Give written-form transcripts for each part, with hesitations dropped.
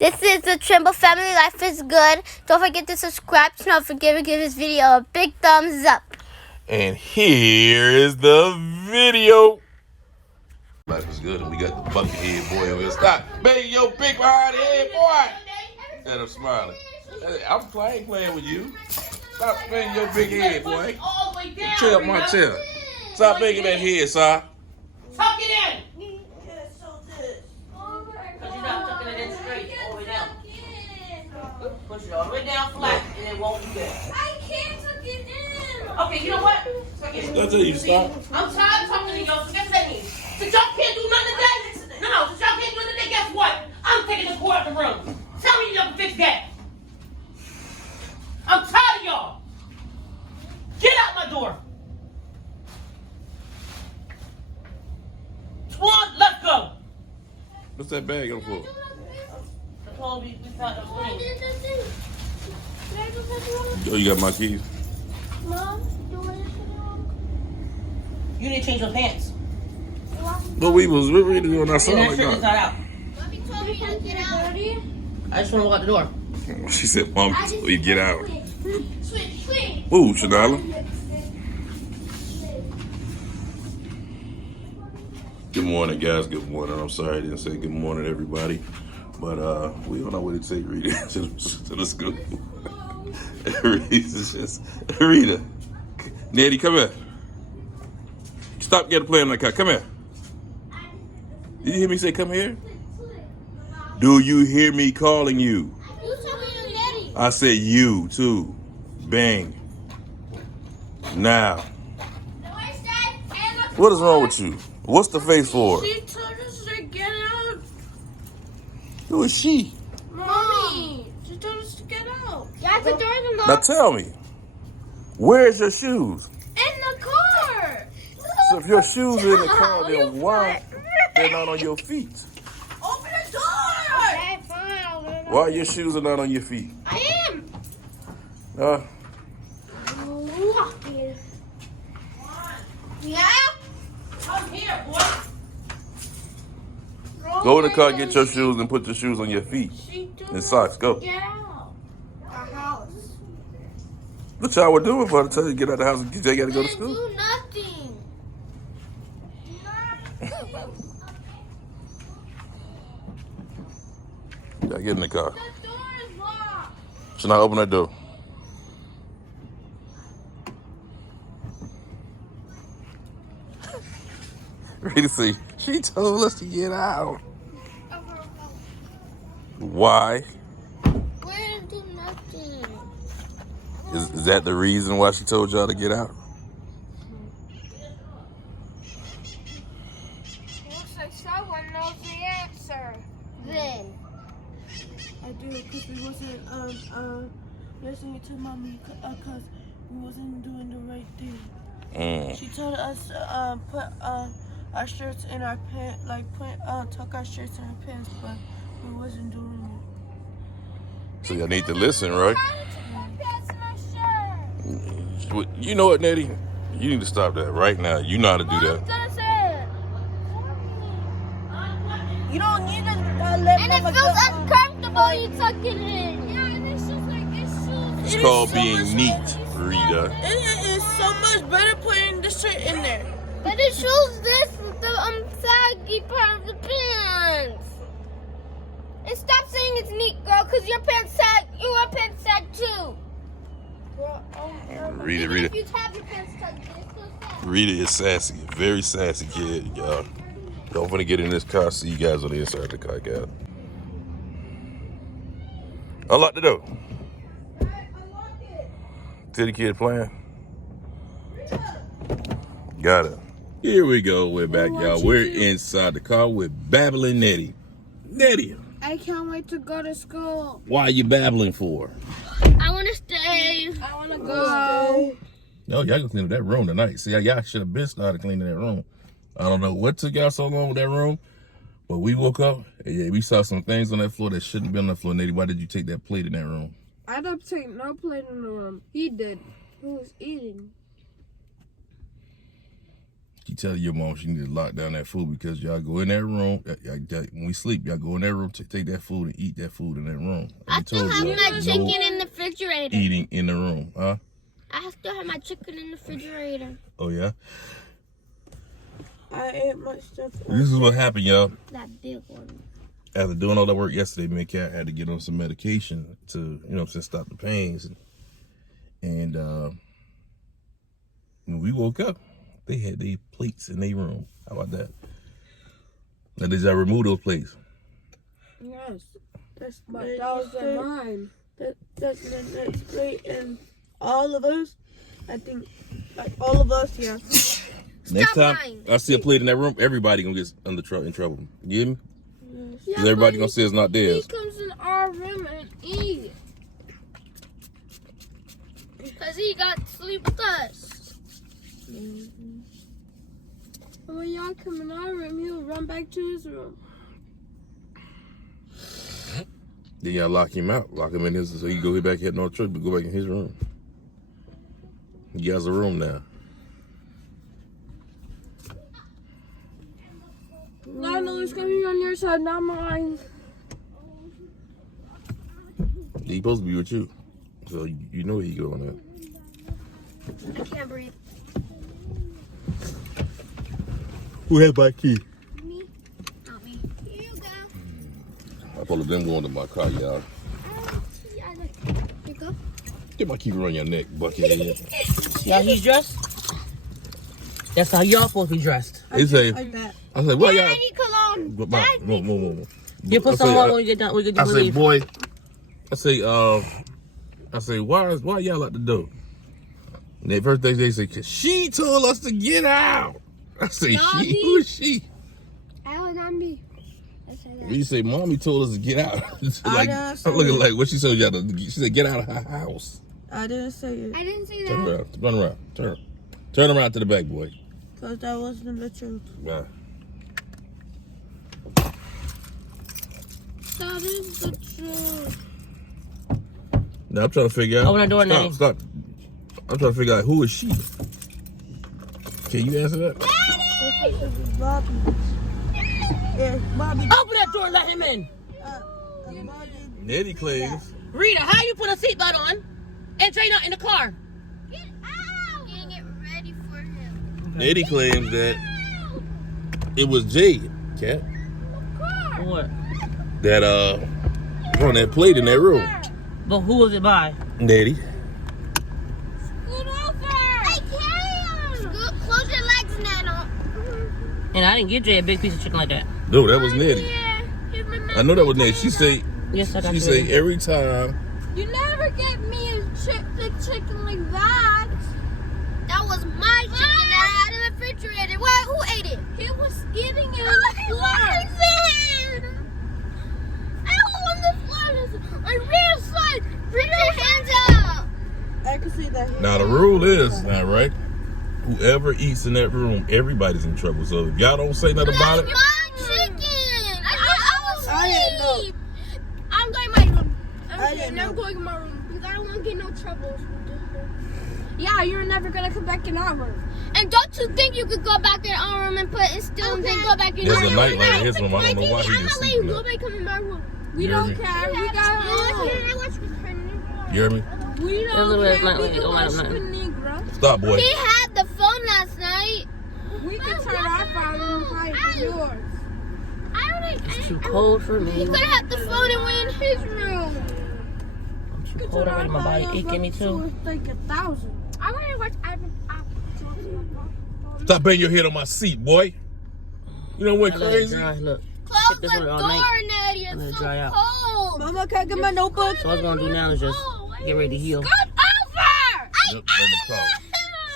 This is the Trimble family. Life is good. Don't forget to subscribe. Don't forget to give this video a big thumbs up. And here is the video. Life is good, and we got the bucket head boy over here. Stop, bang your big behind head boy. And I'm smiling. I'm playing with you. Stop banging your big head, boy. Chill up my chair. Stop banging that head, sir. Tuck it in. Because you're not tucking it in straight all the way down. Push it all the way down flat, and it won't do that. I can't tuck it in. Okay, you know what? Tuck it in. That's how you stop. I'm tired of talking to y'all, so guess what that means? Since y'all can't do nothing today, no, since y'all can't do nothing today, guess what? I'm taking the cord out the room. Tell me y'all can fix that. I'm tired of y'all. Get out my door. Swan, let's go. What's that bag on for? I told you we found the ring. Oh, you got my keys? Mom, do I You need to change your pants. But we was really doing our song And that like shirt inside that. out. Mommy told me to get out. I just want to walk out the door. She said, Mom, we get out. Switch. Ooh, Shanala. Good morning, guys. Good morning. I'm sorry I didn't say good morning, everybody. But we don't know what to take Rita to the school. Rita's just, Rita. Nettie, come here. Stop getting playing like that. Come here. Did you hear me say come here? Do you hear me calling you? You told me you're Nettie. I said you too. Bang. Now. What is wrong with you? What's the face for? She told us to get out. Who is she? Mommy, she told us to get out. Yeah, the door's Now unlocked. tell me, where's your shoes? In the car. So if your shoes are in the car, then why they're not on your feet? Open the door. Okay, fine. I'll open it. Why your shoes are not on your feet? I am. Walking. Yeah. Come here, boy. Go in the car, get your shoes, and put your shoes on your feet. And socks, go. Get out. Our house. What y'all were doing by the time you get out of the house and they gotta go to school? Do nothing. Y'all get in the car. The door is locked. Should I open that door? Rita see, she told us to get out. Why? We didn't do nothing. Is that the reason why she told y'all to get out? Looks like someone knows the answer. Then. I do it because we wasn't listening to mommy because we wasn't doing the right thing. She told us to put our shirts in our pants, like tuck our shirts in our pants, but we wasn't doing it. So y'all need to listen, right? That's my shirt. You know what, Nettie? You need to stop that right now. You know how to do that. Does it? You don't need to let And it feels uncomfortable. You tuck it in. Yeah, and it's just like It's It is called so being much neat, Rita. It is so much better putting the shirt in there. But it shows this the saggy part of the pants. And stop saying it's neat, girl, because your pants sag. Your pants sag too. Even if Rita. you have your pants tucked, it's still sag. Rita is sassy, very sassy kid, y'all. Don't want to get in this car. See you guys on the inside of the car, guys. Unlock the door. See the kid playing. Got it. Here we go. We're back, y'all. We're inside the car with Babbling Nettie. Nettie, I can't wait to go to school. why are you babbling for? I want to stay. I want to go. No, y'all gonna clean up that room tonight. See, y'all should have been started cleaning that room. I don't know what took y'all so long with that room, but we woke up and yeah, we saw some things on that floor that shouldn't be on the floor. Nettie, why did you take that plate in that room? I don't take no plate in the room. He did. He was eating. keep telling your mom she need to lock down that food because y'all go in that room. When we sleep, y'all go in that room to take that food and eat that food in that room. I still have my chicken in the refrigerator. Eating in the room, huh? I still have my chicken in the refrigerator. Oh, yeah? I ate my stuff. This is what happened, y'all. That big one. After doing all that work yesterday, me and Kat had to get on some medication to, stop the pains. And when we woke up, they had their plates in their room. How about that? Now, did y'all remove those plates? Yes. That's those are mine. That's the next plate, and all of us, I think, like all of us, yeah. Next time I see a plate in that room, everybody gonna get in trouble. You hear me? Yes. Because everybody gonna say it's not theirs. He comes in our room and eats. Because he got to sleep with us. And when y'all come in our room, he'll run back to his room. Then y'all lock him out, lock him in his, so he go back, had no choice but go back in his room. He has a room now. No, it's coming on your side, not mine. He's supposed to be with you, so you know where he going at. I can't breathe. Who had my key? Me? Not me. Here you go. I probably them going to my car, y'all. Here you go. Get my key around your neck, bucket. See how he's dressed? That's how y'all supposed to be dressed. He say, Like that. I said, what y'all? Daddy cologne. Move. You put some on when you get done. I say, boy. I say, why y'all at the door? And the first thing they say, 'cause she told us to get out. I say, she? Who is she? I was not me. I said that. You say, mommy told us to get out. Like, didn't say I'm looking it. like what she told y'all to. She said, get out of her house. I didn't say it, I didn't say Turn that. around, run around, turn around to the back, boy. because that wasn't the truth. Yeah. That is the truth. Now I'm trying to figure out. Open the door, Nanny. Stop. I'm trying to figure out who is she. Can you answer that? It was Bobby. Yeah, Bobby. Open that door and let him in. Bobby. Nettie claims. Rita, how you put a seatbelt on and Trey not in the car? Get out. Getting it ready for him. Nettie claims that it was Jade, Cat, What? that on that plate in that room. But who was it by? Nettie. Scoot over. I can't. Close your legs, Nano. And I didn't get Jay a big piece of chicken like that. No, that was Nettie. I know that was Nettie. She say Yes, I got she you. say every time. You never get me a big chicken like that. That was my chicken that I had in the refrigerator. What? Who ate it? He was eating it on the floor. I was on the floor. On real side. Put your hands out. I can see that. Now the rule is now, right? Whoever eats in that room, everybody's in trouble. So if y'all don't say nothing about it, My chicken. I was I didn't know. asleep. I'm going to my room. I didn't I'm know. going to my room because I don't want to get no trouble. Yeah, you're never gonna come back in our room. And don't you think you could go back in our room and put it still and then go back in there's our a room? night like in his room. I don't know why he I'm just not letting sleeping. nobody come in my room. We You hear don't me? care. We got home. You hear me? We A little don't bit care. like- We can like- watch like- the Negro. Stop, boy. He had the phone last night. We can turn our phone and hide yours. It's too cold for He me. could have had the phone and went in his room. Too cold already. My body aching me too. It's like 1,000. I want to watch Ivan. Stop banging your head on my seat, boy. You know what I let it crazy? dry. Look. Close Keep this the one all door, night. Natty. Let it It's so dry out. cold. Mama, can I get my notebook? So what I'm gonna do now is just get ready to heal. Scoot over! Yep, let it go.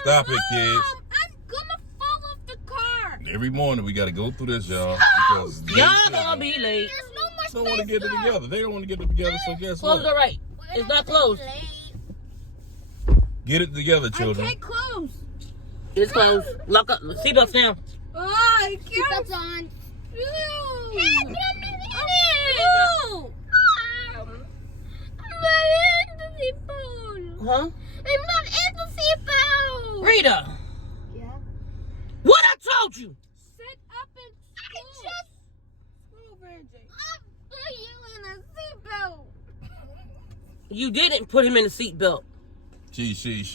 Stop it, kids. I'm gonna fall off the car. Every morning we got to go through this, y'all, because Y'all gonna be late. There's no more don't want to space get it together. They don't want to get it together, so guess Close the what? right. It's not closed. Get it together, I children. can't close. It's closed. Lock up. Seatbelts down. Oh, I can't. That's on. Ew. I'm not in the seatbelt. Huh? I'm not in the seatbelt. Rita. Yeah. What I You didn't put him in the seatbelt. She's just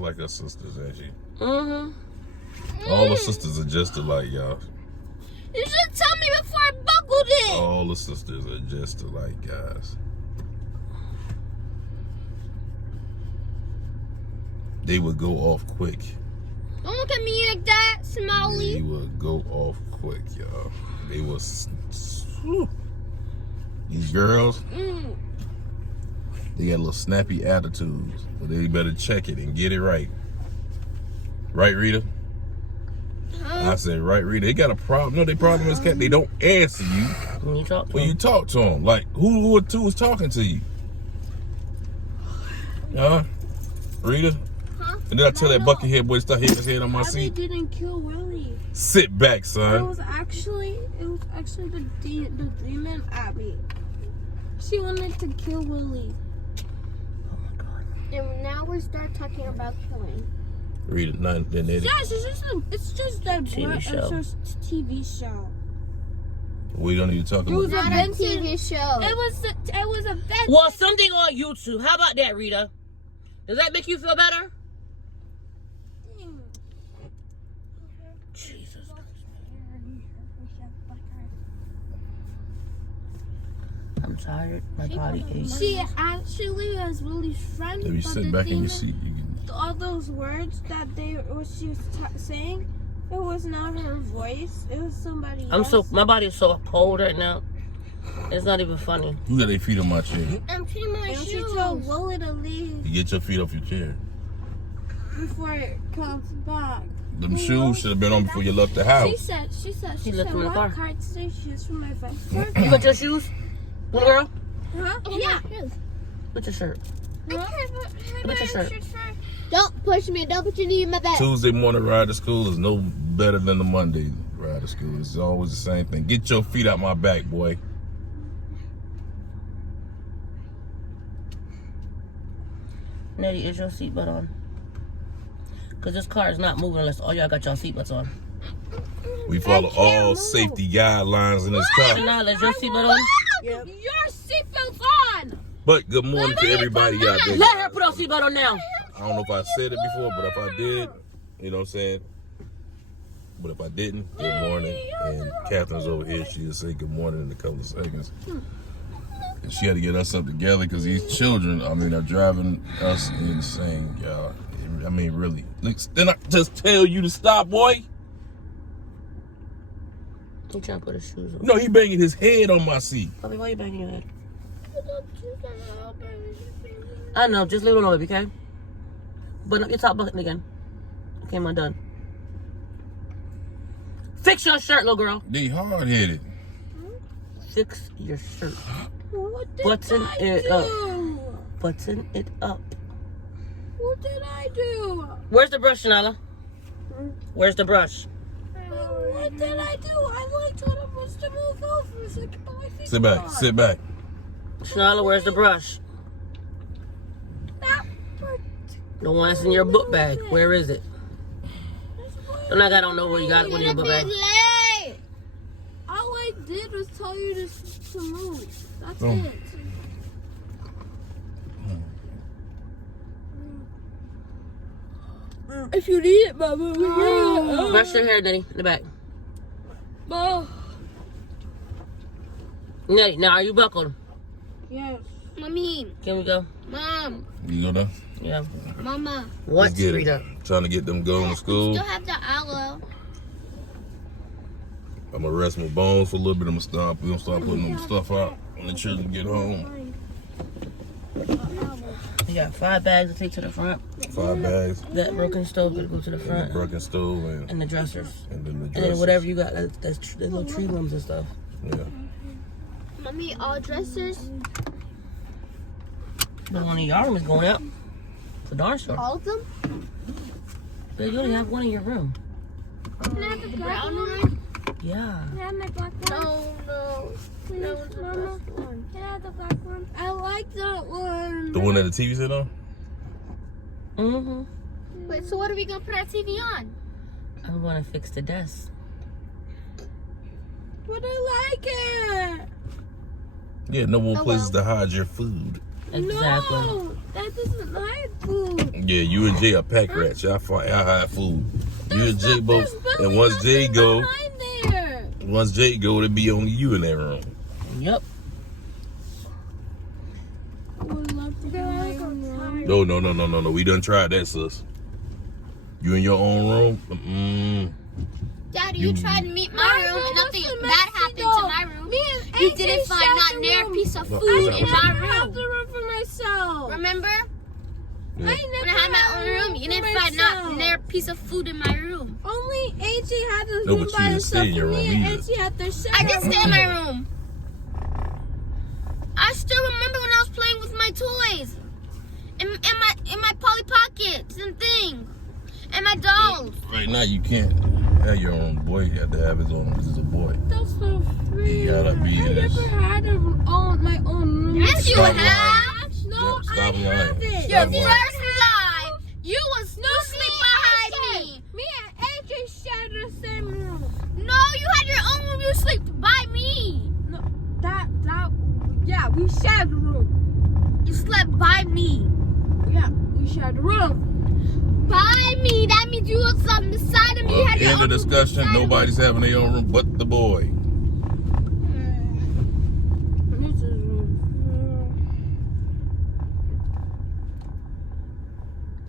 like her sisters, ain't she? Mm-hmm. All the sisters are just alike, y'all. You should tell me before I buckled it. All the sisters are just alike, guys. They would go off quick. Don't look at me like that, Smiley. They would go off quick, y'all. They was these girls. They got a little snappy attitudes, but they better check it and get it right. Right, Rita? I said, right, Rita. They got a problem. No, their problem is they don't answer you When you talk to when him. you talk to them. Like, who was talking to you? Huh? Rita? Huh? And then I tell that buckethead boy to start hitting his head on my Abby seat. didn't kill Willie. Sit back, It son. was actually the demon Abby. She wanted to kill Willie. And now we start talking about killing. Rita, nothing. Then they, Yes, it's just a TV show. It's just a TV show. we don't need to talk It was about a Not a Benson. TV show. It was a Benson. Well, something on YouTube. How about that, Rita? Does that make you feel better? Jesus. I'm tired. My body aches. She actually was Willie's friend. if you but sit the back in your demon- seat, you can. All those words that she was saying, it was not her voice. It was somebody else. My body is so cold right now. It's not even funny. Who got their feet on my chair? I'm putting my And she shoes. told Willie to leave You get your feet off your chair. before it comes back. Them shoes should have been on before you left the house. She said, He left them in the car. what car today? Shoes for my best friend. You got your shoes? Little girl? Huh? Yeah. Put your shirt. Put your shirt. Don't push me. Don't put your knee in my back. Tuesday morning ride to school is no better than the Monday ride to school. It's always the same thing. Get your feet out my back, boy. Nettie, is your seatbelt on? Because this car is not moving unless all y'all got y'all seatbelts on. We follow all safety guidelines in this car. Chanel, is your seatbelt on? Your seatbelt's on. But good morning to everybody out there. Let her put her seatbelt on now. I don't know if I said it before, but if I did, you know what I'm saying? But if I didn't, good morning. And Catherine's over here. She'll say good morning in a couple of seconds. And she had to get us up together because these children, are driving us insane, y'all. I mean, really. Look, didn't I just tell you to stop, boy? He trying to put his shoes on. No, he banging his head on my seat. Bobby, why you banging your head? I know, just leave it on, baby, okay? Button up your top button again. Okay, I'm done. Fix your shirt, little girl. They hard-headed. Fix your shirt. What did Button I it do? up. Button it up. What did I do? Where's the brush, Shanala? Where's the brush? What did I do? I told him was to move over so I could put my feet Sit back, on. sit back. Shanala, where's the brush? That part- The one that's in your book bag. Where is it? that's what- I'm like, I don't know where you got it in your book bag. Late. All I did was tell you to move. That's Oh. it. If you need it, Mama, we can. Brush your hair, Nettie, in the back. Oh. Nettie, now are you buckled? Yes. Mommy. Can we go? Mom. You go down? Yeah. Mama. What, Let's get it. Rita? Trying to get them going to school. Still have the aloe. I'm gonna rest my bones for a little bit. We're gonna start putting them stuff out when the children get home. You got 5 bags to take to the front. 5 bags, That broken stove to go to the and the front. broken stove, And the dressers. and then the And dressers. then whatever you got, that's the little tree limbs and stuff. Yeah. Mommy, all dressers. But one of your room is going up. For darn sure. All of them. But you only have one in your room. Can I have the The black brown one? one. Yeah. Can I have my black one? No. Please, That was the Mama. best one. Can I have the black one? I like that one. The one that the TV set on? Mm-hmm. Wait, so what are we gonna put our TV on? I'm going to fix the desk. But I like it. Yeah, no more Oh, places well. to hide your food. Exactly. No, that doesn't hide food. Yeah, you and Jay are pack rats. Y'all hide food. You and Jay both. There's really And once Jay nothing go, behind there. once Jay go, it'll be only you in that room. Yep. I would love to be in my own room. No. We done tried that, sis. You in your own room? Daddy, You- you tried to meet my I room know and nothing what's so bad messy, happened though. to my room. Me and You AJ didn't find shared not the near room. piece of Well, food I in never my I have room. the room for myself. Remember? Yeah. I When never I had my own room, you for didn't find not myself. near piece of food in my room. Only AJ had his No, room but you by didn't stay himself. in your Me room and either. AJ had their I separate did stay in my room. I still remember when I was playing with my toys. In my Polly Pockets and things. And my dolls. Right now, you can't have your own boy. You have to have his own. This is a boy. That's so free. You gotta be I this. never had my own room. Yes, you Stop have. No, Yep, stop I lying. haven't. Stop Your lying. first lie. You was no sleep behind me. Me and AJ shared the same room. No, you had your own room. You slept by me. No, yeah, we shared the room. You slept by me. Yeah, we shared the room. By me. That means you was on the side of me. You Well, had your end own of room discussion. beside of me. Nobody's having their own room but the boy. This is room.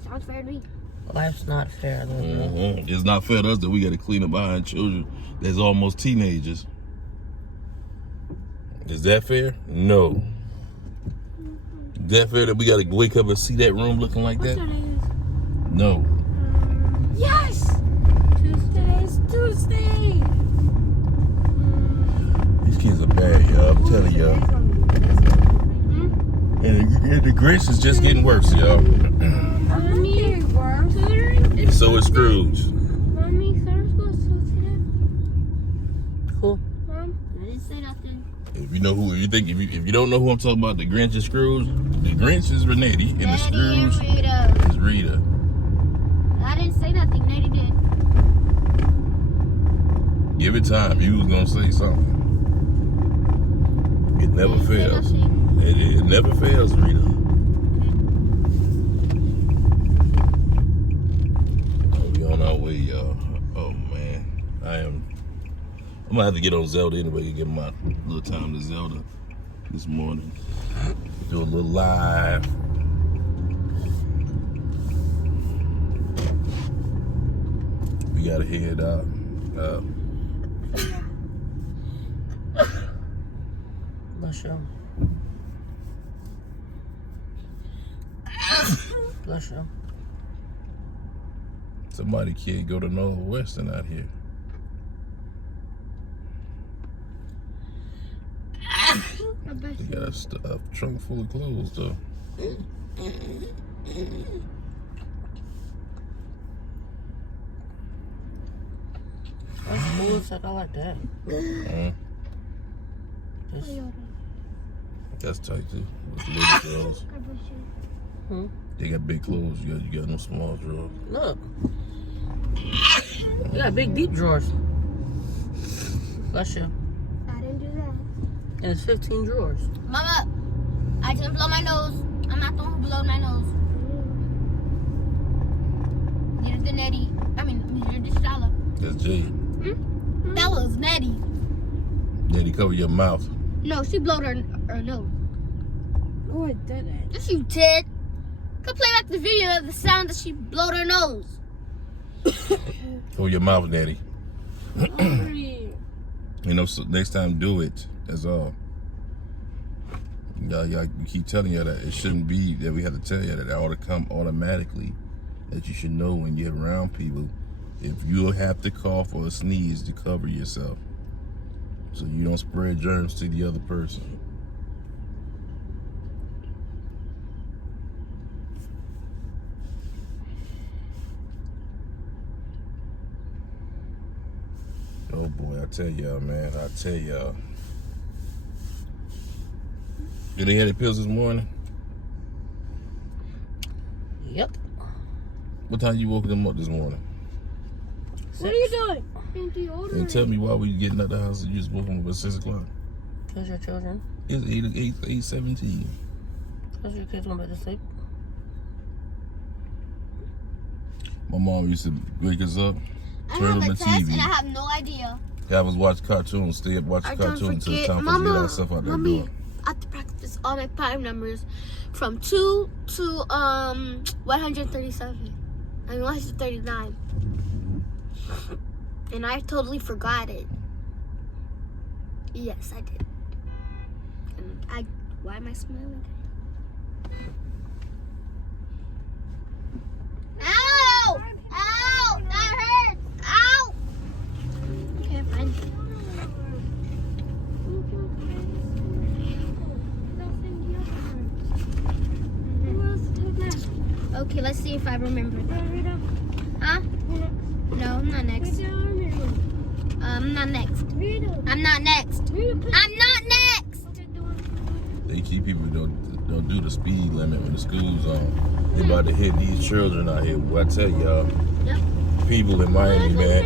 Sounds fair to me. Life's not fair, though. Mm-hmm. It's not fair to us that we got to clean up behind children that's almost teenagers. Is that fair? No. Is that fair that we got to wake up and see that room looking like that? No. Yes! Tuesday is Tuesday. These kids are bad, y'all. I'm telling y'all. And the Grinch is just getting worse, y'all. Mommy, So is Scrooge. Mommy, Sarah's going to today. Cool. Mom, I didn't say nothing. If you know who, if you don't know who I'm talking about, the Grinch is Scrooge. The Grinch is Renetti, and the Daddy and Scrooge Rita. is Rita. I didn't say nothing. Natty did. Give it time. You was gonna say something. It never Didn't say fails. nothing. It never fails, Rita. Oh, we on our way, y'all. Oh man, I'm gonna have to get on Zelda anyway to get my little time to Zelda this morning. Do a little live. We gotta head out. Bless you. Bless you. Somebody can't go to Northwestern out here. They got a trunk full of clothes though. That's cool. It's like I like that. Just, That's tight too. With the little drawers. hmm? They got big clothes. You got no small drawers. Look. You got big, deep drawers. Bless you. I didn't do that. And it's 15 drawers. Mama, I didn't blow my nose. I'm not the one who blew my nose. Neither did Nettie. Neither did Shala. That's Jay. That was Nettie. Daddy, cover your mouth. No, she blowed her nose. Oh, I didn't. Yes, you did. Go play back the video of the sound that she blowed her nose. Cover your mouth, Daddy. Sorry. You know, so next time do it. That's all. Y'all, we keep telling you that it shouldn't be that we have to tell you that it ought to come automatically. That you should know when you're around people. If you have to cough or sneeze, to cover yourself. So you don't spread germs to the other person. Oh boy, I tell y'all, man. I tell y'all. Did they have the pills this morning? Yep. What time you woke them up this morning? What are you doing? And tell me why we getting out the house and you just woke them up at 6 o'clock. Because your children. It's 8:17. Because your kids going back to sleep. My mom used to wake us up, I turn on have the a test TV, and I have no idea. have us watch cartoons, stay up watching cartoons until it's time for us to get our stuff out there Mommy, door. I have to practice all my prime numbers from 2 to 137. I mean 139. And I totally forgot it. Yes, I did. And why am I smiling? Ow! Ow! That hurts! Ow! Okay, fine. Okay, let's see if I remember. Huh? No, I'm not next. I'm not next. I'm not next. I'm not next. They keep people don't do the speed limit when the school's on. They about to hit these children out here. Well, I tell y'all, people in Miami, man,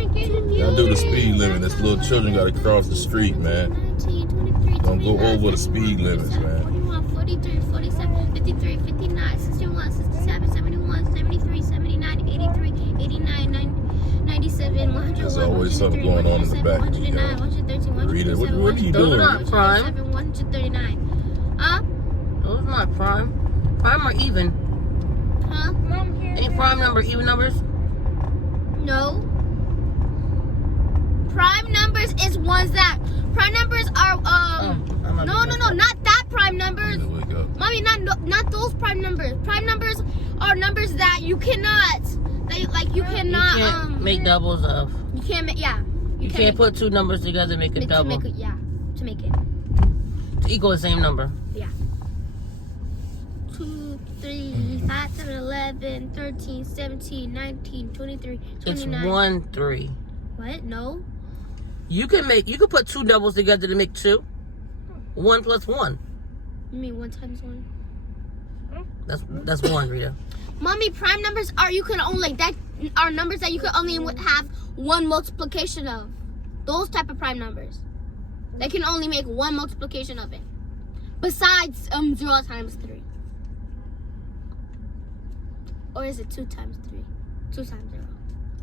don't do the speed limit. This little children got to cross the street, man. 19, 23, Don't go 29, over the speed limits, 47, man. 41, 43, 47, 53, 59, 61, 67, 71, 73, 79, 83, 89, 97, 101, There's always something going on in the back. 109, 113, Rita, 127, what are you doing? 127, 139. Huh? Those not prime. Prime or even? Huh? Any prime number, even numbers? No. Prime numbers is ones that prime numbers are no, not that prime numbers. Rita, wake up. Mommy, not those prime numbers. Prime numbers are numbers that you cannot you cannot You can't make doubles of. you can't make You can't put two numbers together and make a double. to make it. To equal the same number. 2, 3, 5, 7, 11, 13, 17, 19, 23, 29. It's 1, 3. What? No. You can put two doubles together to make 2. 1 plus 1. You mean 1 times 1? That's 1, Rita. Mommy, prime numbers are numbers that you can only have one multiplication of. Those type of prime numbers. They can only make one multiplication of it. Besides 0 times 3. Or is it 2 times 3? 2 times 0.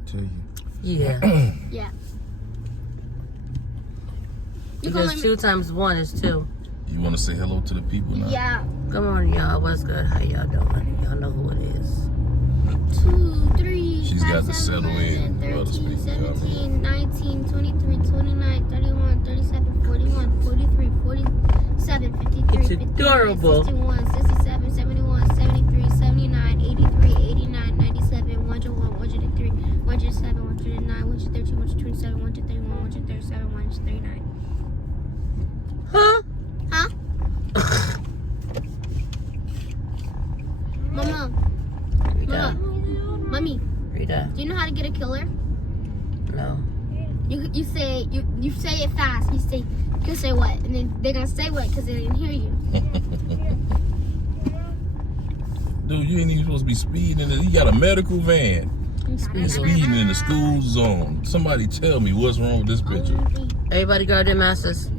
Tell you. Yeah. Yeah. Because 2 times 1 is 2. You want to say hello to the people now? Yeah. Come on, y'all. What's good? How y'all doing? Y'all know who it is. 2, 3, She's 5, got to 7, settle 11, in. 13, 17, 19, 23, 29, 31, 37, 41, 43, 47, 53, It's 59, adorable. 61, 67, 71, 73, 79, 83, 89, 97, 101, 103, 107, 109, 113, 127, 131, 137, 139. Huh? Huh? Mama. Rita. Mommy, Rita. do you know how to get a killer? No. You say it fast. You can say what, and then they're gonna say what because they didn't hear you. Dude, you ain't even supposed to be speeding. You got a medical van. Speeding in the school zone. Somebody tell me what's wrong with this picture. Everybody guard their masters.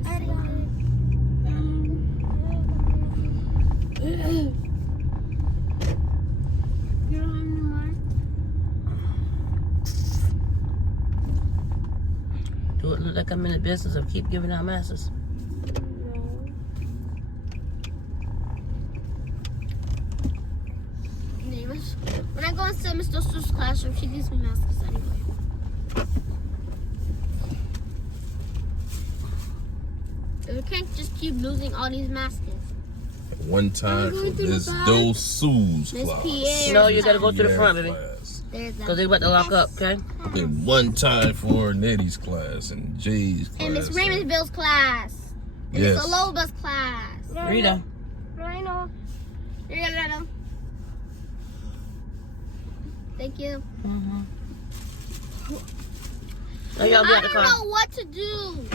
Do it look like I'm in the business of keep giving out masters? When I go into Mr. Sue's classroom, she gives me masters anyway. We can't just keep losing all these masters. One time for going to the Miss back. Dosu's Miss class. Pierre. No, you gotta go to the front, baby. Class. There's Because that. they about to lock up, okay? And one time for Nettie's class and Jay's class. And Miss Raymondville's class. And Yes. Miss Aloba's class. Rita. Rhino. You're gonna know. Thank you. Mm-hmm. Now y'all get I out the don't car. know what to do.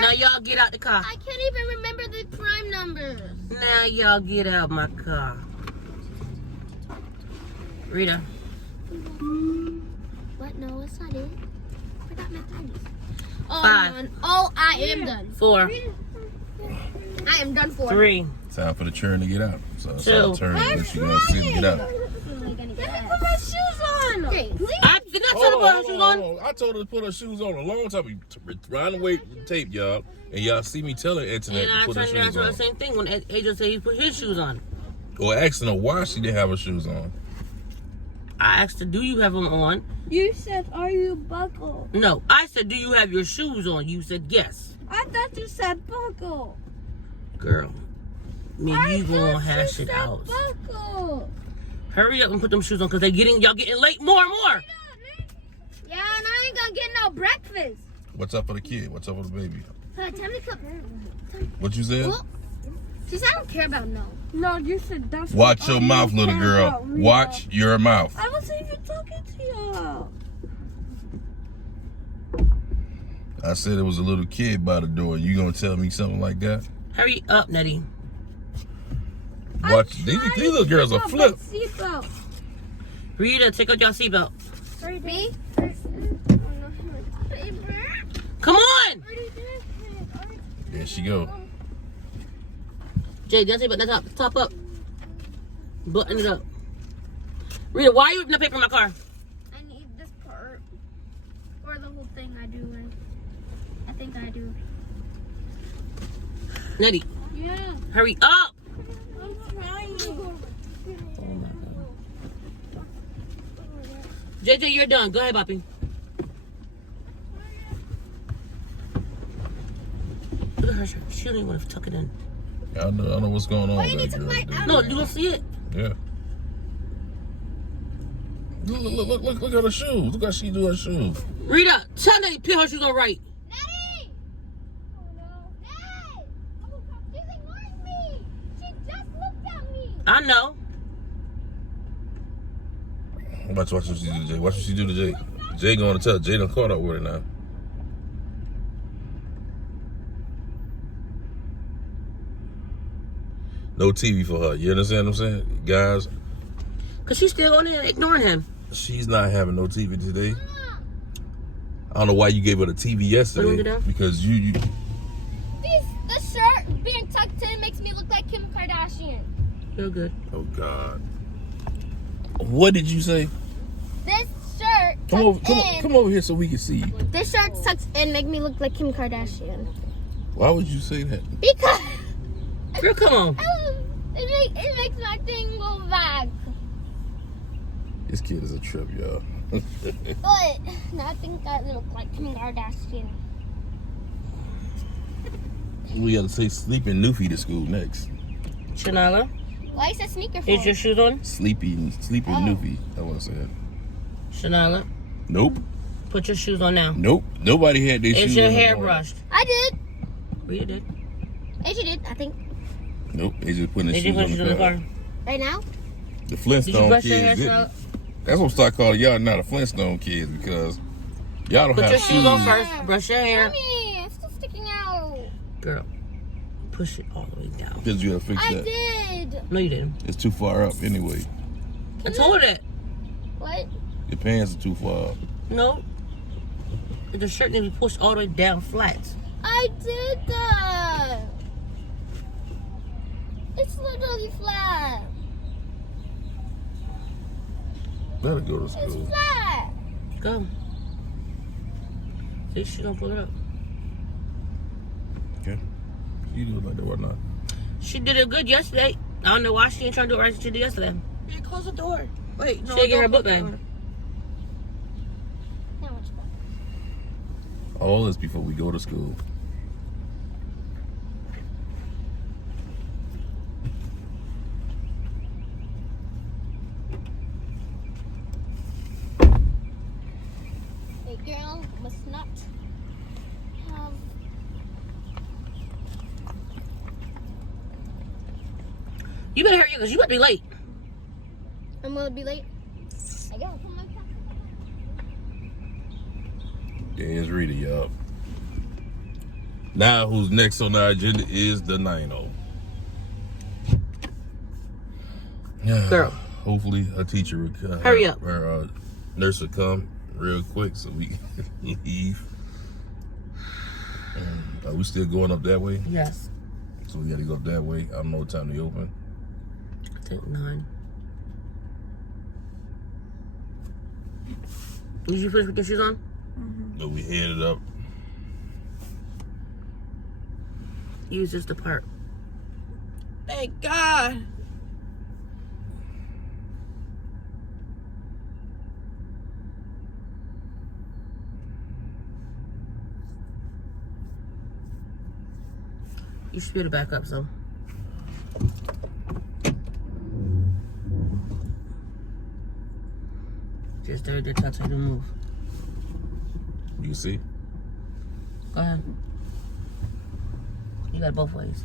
Now y'all get out the car. I can't even remember the prime numbers. Now y'all get out my car. Rita. What? No, that's not it. I got my thumbs. Oh, 5. man. Oh, I am done. 4. I am done for. 3. Time for the churn to get out. So it's Two. our turn that you're gonna see them get out. Let me Put my shoes on. Okay, please. I did not tell her to put her shoes on. I told her to put her shoes on a long time ago. Trying to wait the tape, y'all. And y'all see me telling Internet And I to put her turned around shoes to the on. same thing when AJ said he put his shoes on. Or asking her why she didn't have her shoes on. I asked her, do you have them on? You said, are you buckle? No. I said, do you have your shoes on? You said yes. I thought you said buckle. Girl, me and you gonna thought hash you it said out. buckle. Hurry up and put them shoes on because y'all getting late more and more. Yeah, and I ain't gonna get no breakfast. What's up for the kid? What's up for the baby? Time to cook. What you said? Well, she said I don't care about no. No, you said that's Watch what your I mouth, little care girl. about, Rita. Watch your mouth. I wasn't even talking to y'all. I said it was a little kid by the door. You gonna tell me something like that? Hurry up, Nettie. Watch. These little girls are flip. Seatbelt. Rita, take out your seatbelt. Me? Come on! There she go. Jay, don't seatbelt. That's top up. Button it up. Rita, why are you ripping the paper in my car? I need this part. Or the whole thing I do. I think I do. Nettie, Yeah, hurry up! I'm trying. Oh my God. JJ, you're done. Go ahead, Poppy. Look at her shirt. She don't even want to tuck it in. I know what's going on you with need that to girl. fight dude. out. No, you don't see it. Yeah. Look at her shoes. Look how she do her shoes. Rita, tell Nettie put her shoes on right. Nettie! Oh no. Hey! Oh, she's ignoring me! She just looked at me! I know. Watch what she do to Jay. Watch what she do to Jay. Jay going to tell. Jay done caught up with her now. No TV for her. You understand what I'm saying? Guys, Because she's still on there ignoring him. she's not having no TV today. I don't know why you gave her the TV Put it yesterday. down. Because you The shirt being tucked in makes me look like Kim Kardashian. Feel good. oh God. What did you say? This shirt Come over here so we can see you. This shirt tucks in make me look like Kim Kardashian. Why would you say that? Because Girl, come on. it makes my thing go back. This kid is a trip, y'all. But I think I look like Kim Kardashian. We gotta take sleeping Newfie to school next. Shanala, Why is that sneaker for? is your shoes on? Sleeping Newfie. I want to say it. Shanala, Nope. put your shoes on now. Nope. Nobody had their shoes Is your on hair the morning. brushed? I did. Rita did. AJ did, I think. Nope. They just putting their Did you shoes put your on shoes the on the car. car? Right now? The Did you Flintstone brush your hair, kids didn't. Shanala? That's what I'm start calling y'all not a Flintstone kids because y'all don't Put have your shoes on shoes. first. Brush your hair. Mommy, it's still sticking out. Girl, push it all the way down. Because you gotta fix I that. Mm. did. No, you didn't. It's too far up anyway. I told her that. What? Your pants are too far up. No. The shirt needs to be pushed all the way down flat. I did that. It's literally flat. Let her go to It's school. flat. Go. See, she don't pull it up. Okay. You do it like that or not? She did it good yesterday. I don't know why she ain't trying to do it right as she did yesterday. Yeah, close the door. Wait, no. She get her don't book close the bag. door. Now what you got? All this before we go to school. A girl must not have. You better hurry up because you about to be late. I'm gonna be late. I gotta put my back. There's Rita, y'all. Now, who's next on our agenda is the 9-0. Girl. Hopefully, her teacher will come. Hurry up. Her nurse will come real quick so we can leave. Are we still going up that way? Yes. So we gotta go that way. I don't know what time they open. I think 9. Did you finish with your shoes on? But we headed up. Use just the part. Thank God. You should be able to back up, so. Just there, that's how to move. You see? Go ahead. You got it both ways.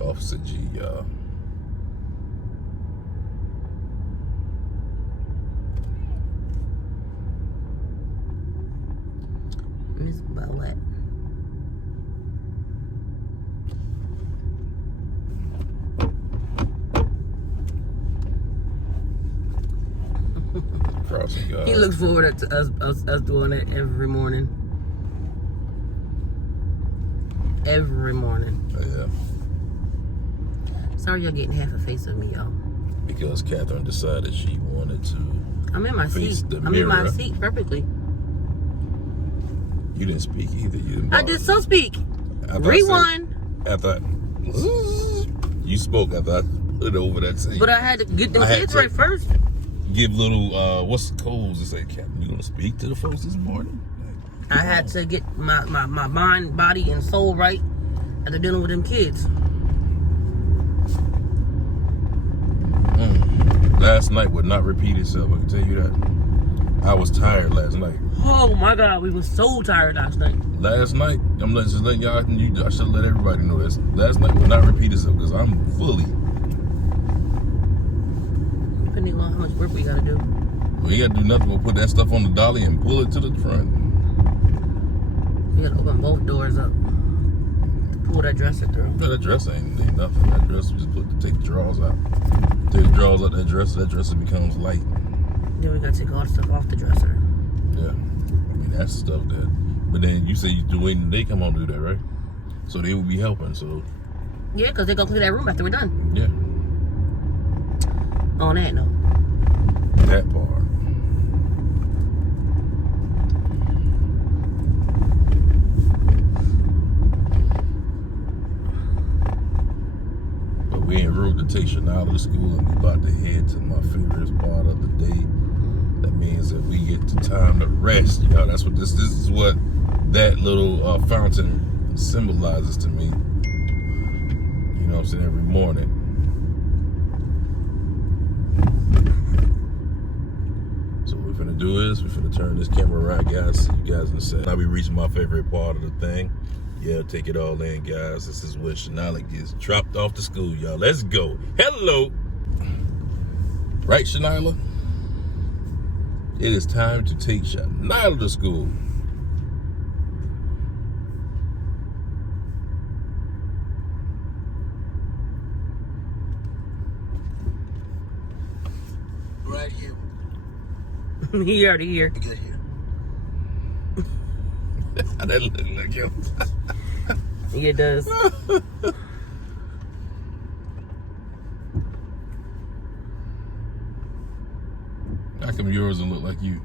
Officer G, y'all. Miss Bowette. Crossing guard. He looks forward to us doing it every morning. Every morning. Yeah. Sorry y'all getting half a face of me, y'all. Because Catherine decided she wanted to. I'm in my Face seat. the I'm in my mirror. seat perfectly. You didn't speak either. You didn't I bother. did so speak. I thought Rewind. I thought you spoke. I thought put it over that scene. But I had to get them I had kids to- right first. Give little what's the codes to say, Captain? You gonna speak to the folks this morning? I had to get my mind, body, and soul right after dealing with them kids. Last night would not repeat itself. I can tell you that. I was tired last night. Oh my God, we were so tired last night. Last night, I'm just letting y'all. I should let everybody know this. Last night would not repeat itself because I'm fully. Depending on how much work we gotta do. We gotta do nothing but put that stuff on the dolly and pull it to the front. We gotta open both doors up. Pull that dresser through. No, that dresser ain't nothing. That dresser just take the drawers out. Take the drawers out that dresser becomes light. Then we gotta take all the stuff off the dresser. Yeah. I mean, that's stuff that. But then you say you're waiting, they come on to do that, right? So they will be helping, so. Yeah, because they're gonna clean that room after we're done. Yeah. On that note. That part. But we ain't rude to take Chanel to school and we about to head to my favorite part of the day. That means that we get the time to rest. You know, that's what this is what that little fountain symbolizes to me. You know what I'm saying? Every morning. So what we're finna do is we're finna turn this camera around, guys. So you guys can say. Now we reaching my favorite part of the thing. Yeah, take it all in, guys. This is where Shanila gets dropped off to school, y'all. Let's go. Hello. Right, Shanila? It is time to take Shanila to school. Right here. He already here. Good here. That look like him. Yeah, it does. How come yours don't look like you?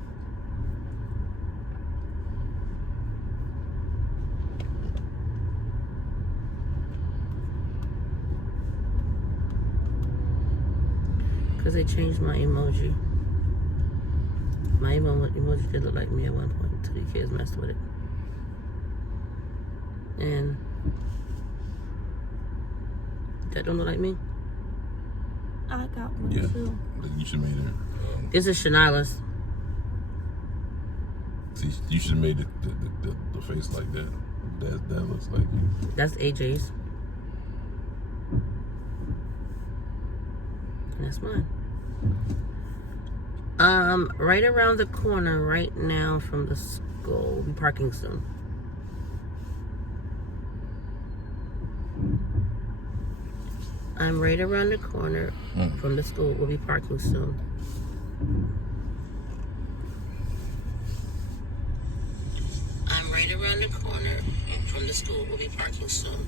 Because they changed my emoji. My emoji did look like me at one point until the kids messed with it. And that don't look like me. I got one Yeah. too. You should have made it. This is Shanila's. See, you should have made the face like that. That looks like you. That's AJ's. That's mine. Right around the corner right now from the school. We'll be parking soon. I'm right around the corner from the school. We'll be parking soon. I'm right around the corner from the school. We'll be parking soon.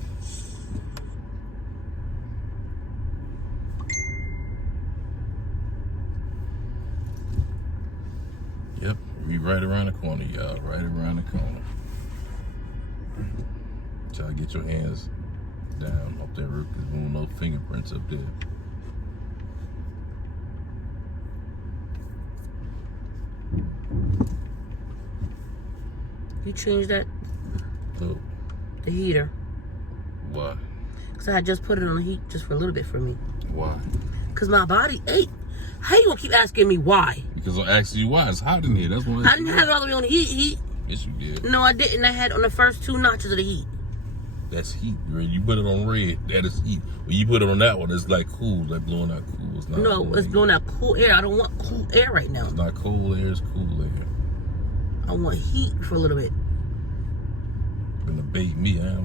Yep, we right around the corner, y'all. Right around the corner. Try to get your hands down off that roof because there no fingerprints up there. You changed that, Oh, the heater. why? Because I had just put it on the heat just for a little bit for me. Why? Because my body ate. How you gonna keep asking me why? Because I asked you why. It's hot in here. That's why. I didn't have it all the way on the heat. Yes, you did. No, I didn't. I had on the first 2 notches of the heat. That's heat. You put it on red. That is heat. When you put it on that one, it's like cool. Like blowing out cool. It's not. No, cool it's air. blowing out cool air. I don't want cool air right now. It's not cold air. It's cool air. I want heat for a little bit. Gonna bait me. Air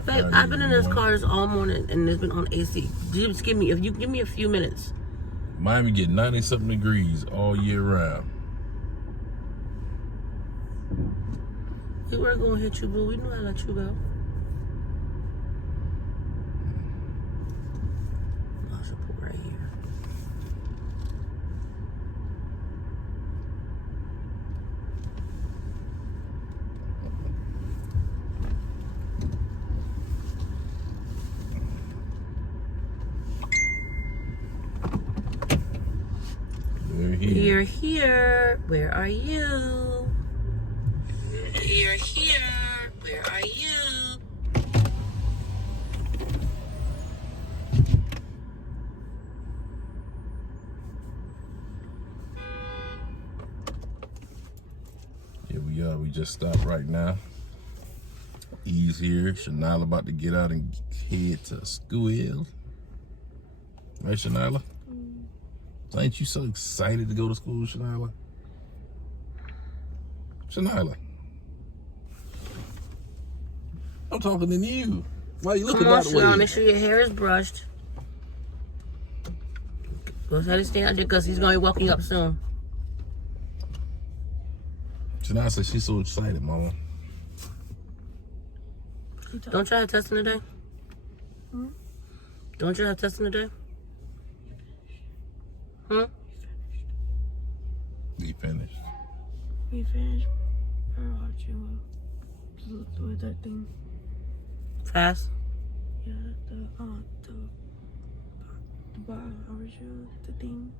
Babe, fryer I've been in this morning. car all morning and it's been on AC. Just if you give me a few minutes. Miami get 90-something degrees all year round. We weren't gonna hit you, boo. We knew how to let you go. I should put right here. We're here. You're here. Where are you? You're here. Where are you? Here we are. We just stopped right now. E's here. Shanila about to get out and head to school. Right, Shanila? Ain't you so excited to go to school, Shanila? Shanila. I'm talking to you. Why are you looking Come on, that way? Sean. Make sure your hair is brushed. Go ahead and stand there because he's going to be walking up soon. Shanila said she's so excited, Mama. Don't y'all have testing today? Don't you have testing today? You finished. We finished watching with that thing. Fast? Yeah, the bar, original, the thing.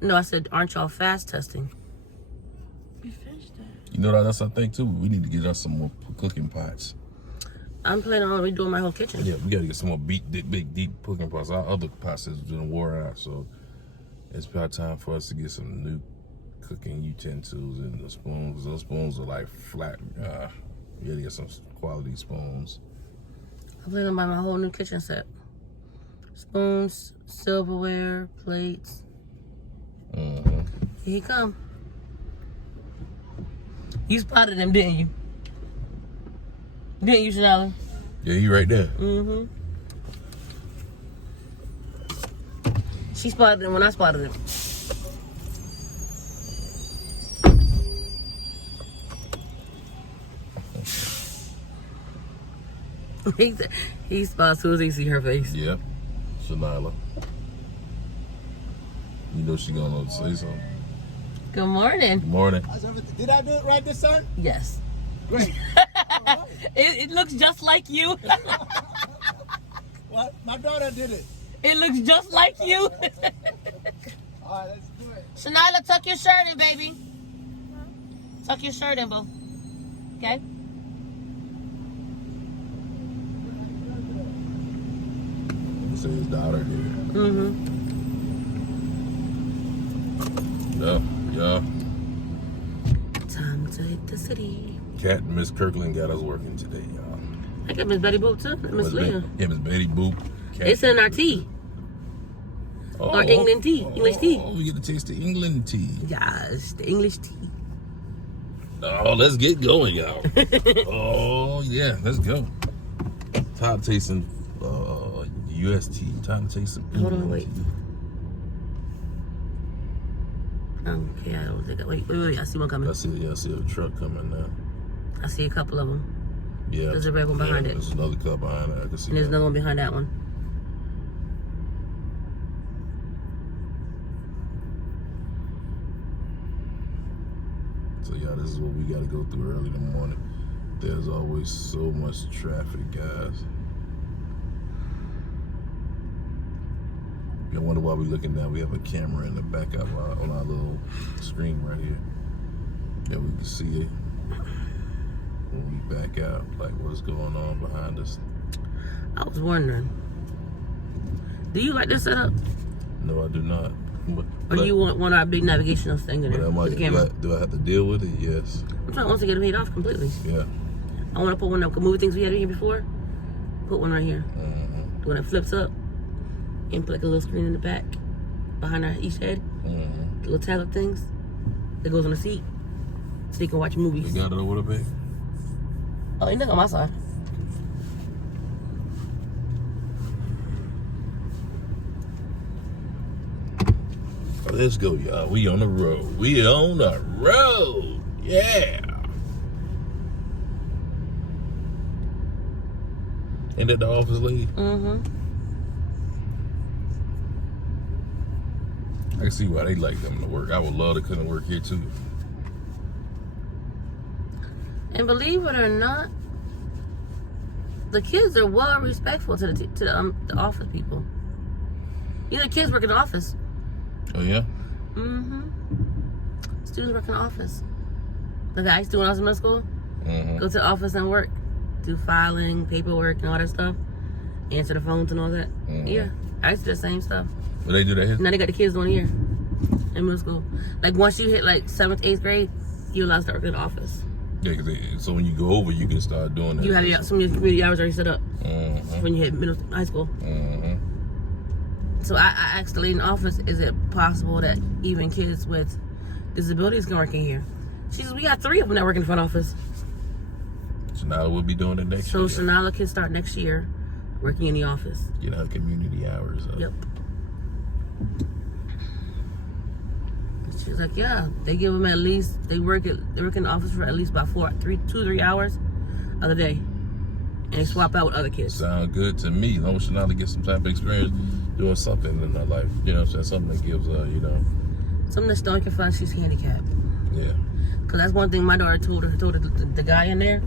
No, I said, aren't y'all fast testing? We finished that. You know what else I think too? We need to get us some more cooking pots. I'm planning on redoing my whole kitchen. Yeah, we gotta get some more big, deep cooking pots. Our other pots has been worn out, so it's about time for us to get some new cooking utensils and the spoons. Those spoons are like flat. We gotta get some quality spoons. I'm planning on buying my whole new kitchen set. Spoons, silverware, plates. Mm-hmm. Here he come. You spotted him, didn't you? Didn't you, Shanala? Yeah, he right there. Mm-hmm. She spotted him when I spotted him. He spots as soon as he see her face. Yep, Shanila. You know she gonna say something. Good morning. Good morning. Did I do it right this time? Yes. Great. It looks just like you. Well, my daughter did it. It looks just like you. All right, let's do it. Shanila, tuck your shirt in, baby. Tuck your shirt in, boo. Okay? He said his daughter did it. Mm-hmm. Yeah. Time to hit the city. Cat and Miss Kirkland got us working today, y'all. I got Miss Betty Boop too. Miss Leah. Yeah, Miss Betty Boop. Cat. It's in our tea. Or England tea. English tea. Oh, we get to taste the England tea. Yes, the English tea. Oh, let's get going, y'all. Oh, yeah, let's go. Time tasting US tea. Time to taste some Hold on, England wait. tea. Okay, I don't think. Wait. I see one coming. I see a truck coming now. I see a couple of them. Yeah. There's a red one behind it. There's another car behind it. I can see And there's that. another one behind that one. So, y'all, this is what we got to go through early in the morning. There's always so much traffic, guys. I wonder why we're looking down. We have a camera in the back of on our little screen right here. Yeah, we can see it when we back out, like what's going on behind us. I was wondering, do you like this setup? No, I do not. Or do you want our big navigational thing in But there am I, with the camera? do I have to deal with it? Yes. I'm trying once to get it paid off completely. Yeah. I want to put one of the movie things we had in here before. Put one right here. Mm-hmm. The one that flips up. And put like a little screen in the back. Behind each head. Mm-hmm. The little tablet things. That goes on the seat. So you can watch movies. You got it over there, babe? Oh, ain't nothing on my side. Let's go, y'all. We on the road. We on the road. Yeah. Ain't that the office lady? Mm-hmm. I can see why they like them to work. I would love to come to work here too. And believe it or not, the kids are well respectful to the office people. You know, the kids work in the office. Oh yeah? Mm-hmm. Students work in the office. Like I used to when I was in middle school. Mm-hmm. Go to the office and work. Do filing, paperwork, and all that stuff. Answer the phones and all that. Mhm. Yeah. I used to do the same stuff. But they do that here? Now they got the kids doing it here in middle school. Like once you hit like 7th, 8th grade, you're allowed to start working in the office. Yeah, so when you go over, you can start doing that. You have some of your community hours already set up Mm-hmm. when you hit high school. Mm-hmm. So I asked the lady in the office, is it possible that even kids with disabilities can work in here? She says, we got 3 of them that work in the front office. So now we'll be doing it next So year. Shanala can start next year working in the office. Get our community hours up. Yep. She was like, yeah, they give them at least, they work in the office for at least about 2 or 3 hours of the day. And they swap out with other kids. Sound good to me. As long as Shanala gets some type of experience doing something in her life. You know what I'm saying? Something that gives her, Something that Stone can find she's handicapped. yeah. Because that's one thing my daughter told the guy in there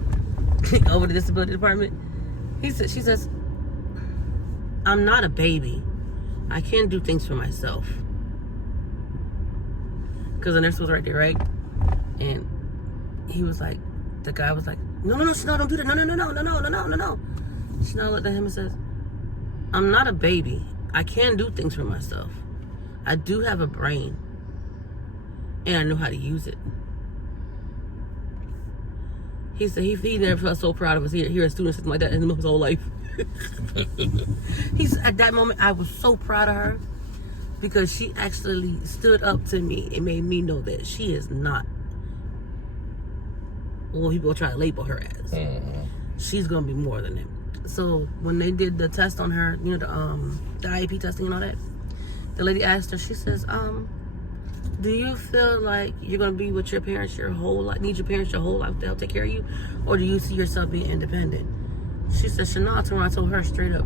over the disability department. She says, I'm not a baby. I can do things for myself. Because the nurse was right there, right? And he was like, the guy was like, no, Chanel, don't do that. No. Chanel looked at him and says, I'm not a baby. I can do things for myself. I do have a brain. And I know how to use it. He said he never felt so proud of us hearing a student something like that in his whole life. He said, at that moment, I was so proud of her because she actually stood up to me and made me know that she is not what people try to label her as. Mm-hmm. She's gonna be more than that. So when they did the test on her, you know, the IEP testing and all that, the lady asked her, she says, do you feel like you're gonna be with your parents your whole life, need your parents your whole life to help take care of you? Or do you see yourself being independent? She said, Chanel, I told her straight up,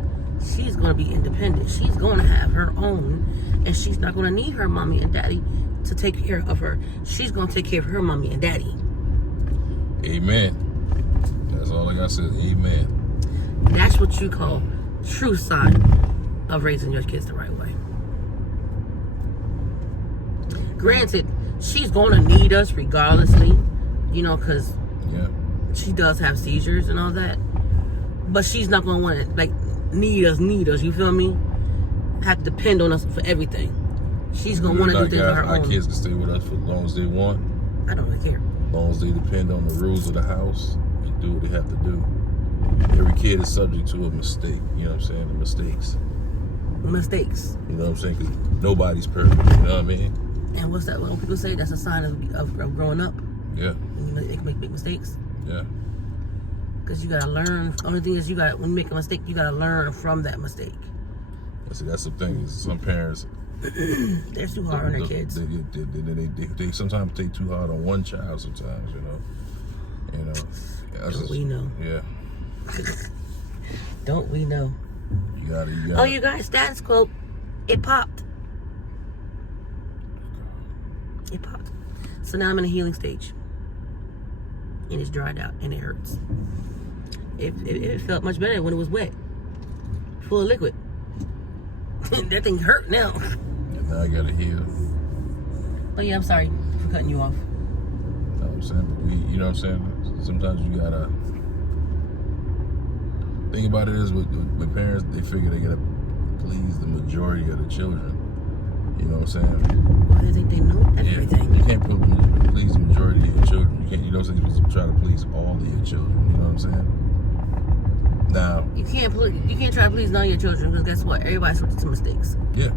she's gonna be independent. She's gonna have her own, and she's not gonna need her mommy and daddy to take care of her. She's gonna take care of her mommy and daddy. Amen. That's all I got to say. Amen. That's what you call true sign of raising your kids the right way. Granted, she's gonna need us regardlessly, you know, because Yeah. she does have seizures and all that. But she's not gonna want to like need us, you feel me? Have to depend on us for everything. She's gonna want to do things on her Our own. kids can stay with us for as long as they want. I don't really care. As long as they depend on the rules of the house and do what they have to do. Every kid is subject to a mistake, you know what I'm saying? The mistakes. mistakes. You know what I'm saying? Because nobody's perfect. You know what I mean? And what's that? When people say that's a sign of growing up. Yeah. They can make big mistakes. Yeah. Because you gotta learn. The only thing is, when you make a mistake, you gotta learn from that mistake. That's the thing. Is some parents, they're too hard on their kids. They sometimes take too hard on one child. Sometimes, you know. Don't we know? Yeah. Don't we know? You gotta. Oh, you guys, status quote. It popped. It popped. So now I'm in a healing stage. And it's dried out and it hurts. It felt much better when it was wet. Full of liquid. That thing hurt now. And now I gotta heal. Oh yeah, I'm sorry for cutting you off. You know what I'm saying? But you know what I'm saying? Sometimes you gotta think about it is with parents, they figure they gotta please the majority of the children. You know what I'm saying? Well, they think they know everything. Yeah, you can't please the majority of your children. You can't. You know what I'm saying? You're supposed to try to please all of your children. You know what I'm saying? Now you can't try to please none of your children because guess what? Everybody's subject to mistakes. Yeah.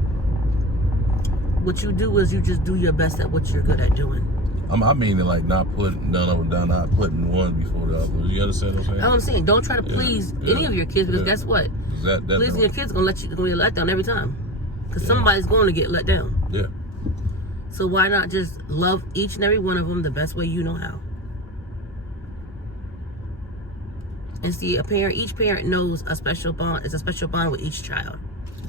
What you do is you just do your best at what you're good at doing. I mean, like not putting none of them down, not putting one before the other. You understand what I'm saying? That's what I'm saying. Don't try to please any of your kids because guess what? Pleasing your kids gonna get let down every time. Because somebody's going to get let down. Yeah. So why not just love each and every one of them the best way you know how? And see, each parent knows a special bond. It's a special bond with each child.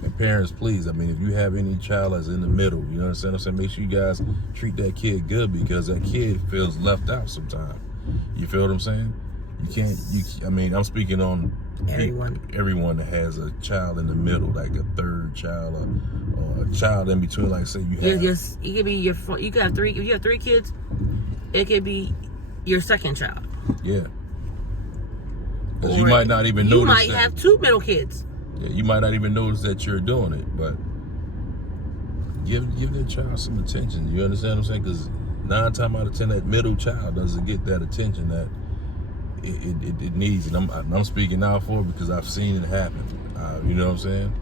And parents, please, I mean, if you have any child that's in the middle, you understand what I'm saying? Make sure you guys treat that kid good because that kid feels left out sometimes. You feel what I'm saying? You can't, I mean, I'm speaking on everyone that has a child in the middle, like a third child or a child in between, like say you have. Yes, it could be you could have three, if you have 3 kids, it could be your second child. Yeah. Because you might not even notice. You might have 2 middle kids. Yeah, you might not even notice that you're doing it, but give that child some attention. You understand what I'm saying? Because 9 times out of 10, that middle child doesn't get that attention that it needs. And I'm speaking now for it because I've seen it happen. You know what I'm saying?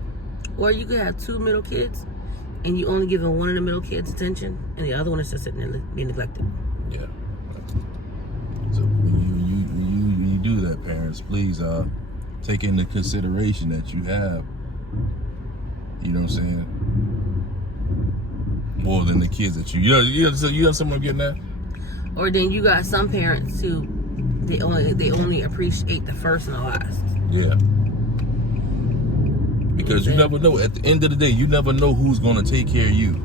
Or you could have 2 middle kids, and you only giving one of the middle kids attention, and the other one is just sitting there being neglected. Yeah. So when you do that, parents, please take into consideration that you have, you know what I'm saying, more than the kids that you know something I'm getting at? Or then you got some parents who they only appreciate the first and the last. Yeah. Because you never know. At the end of the day, you never know who's going to take care of you.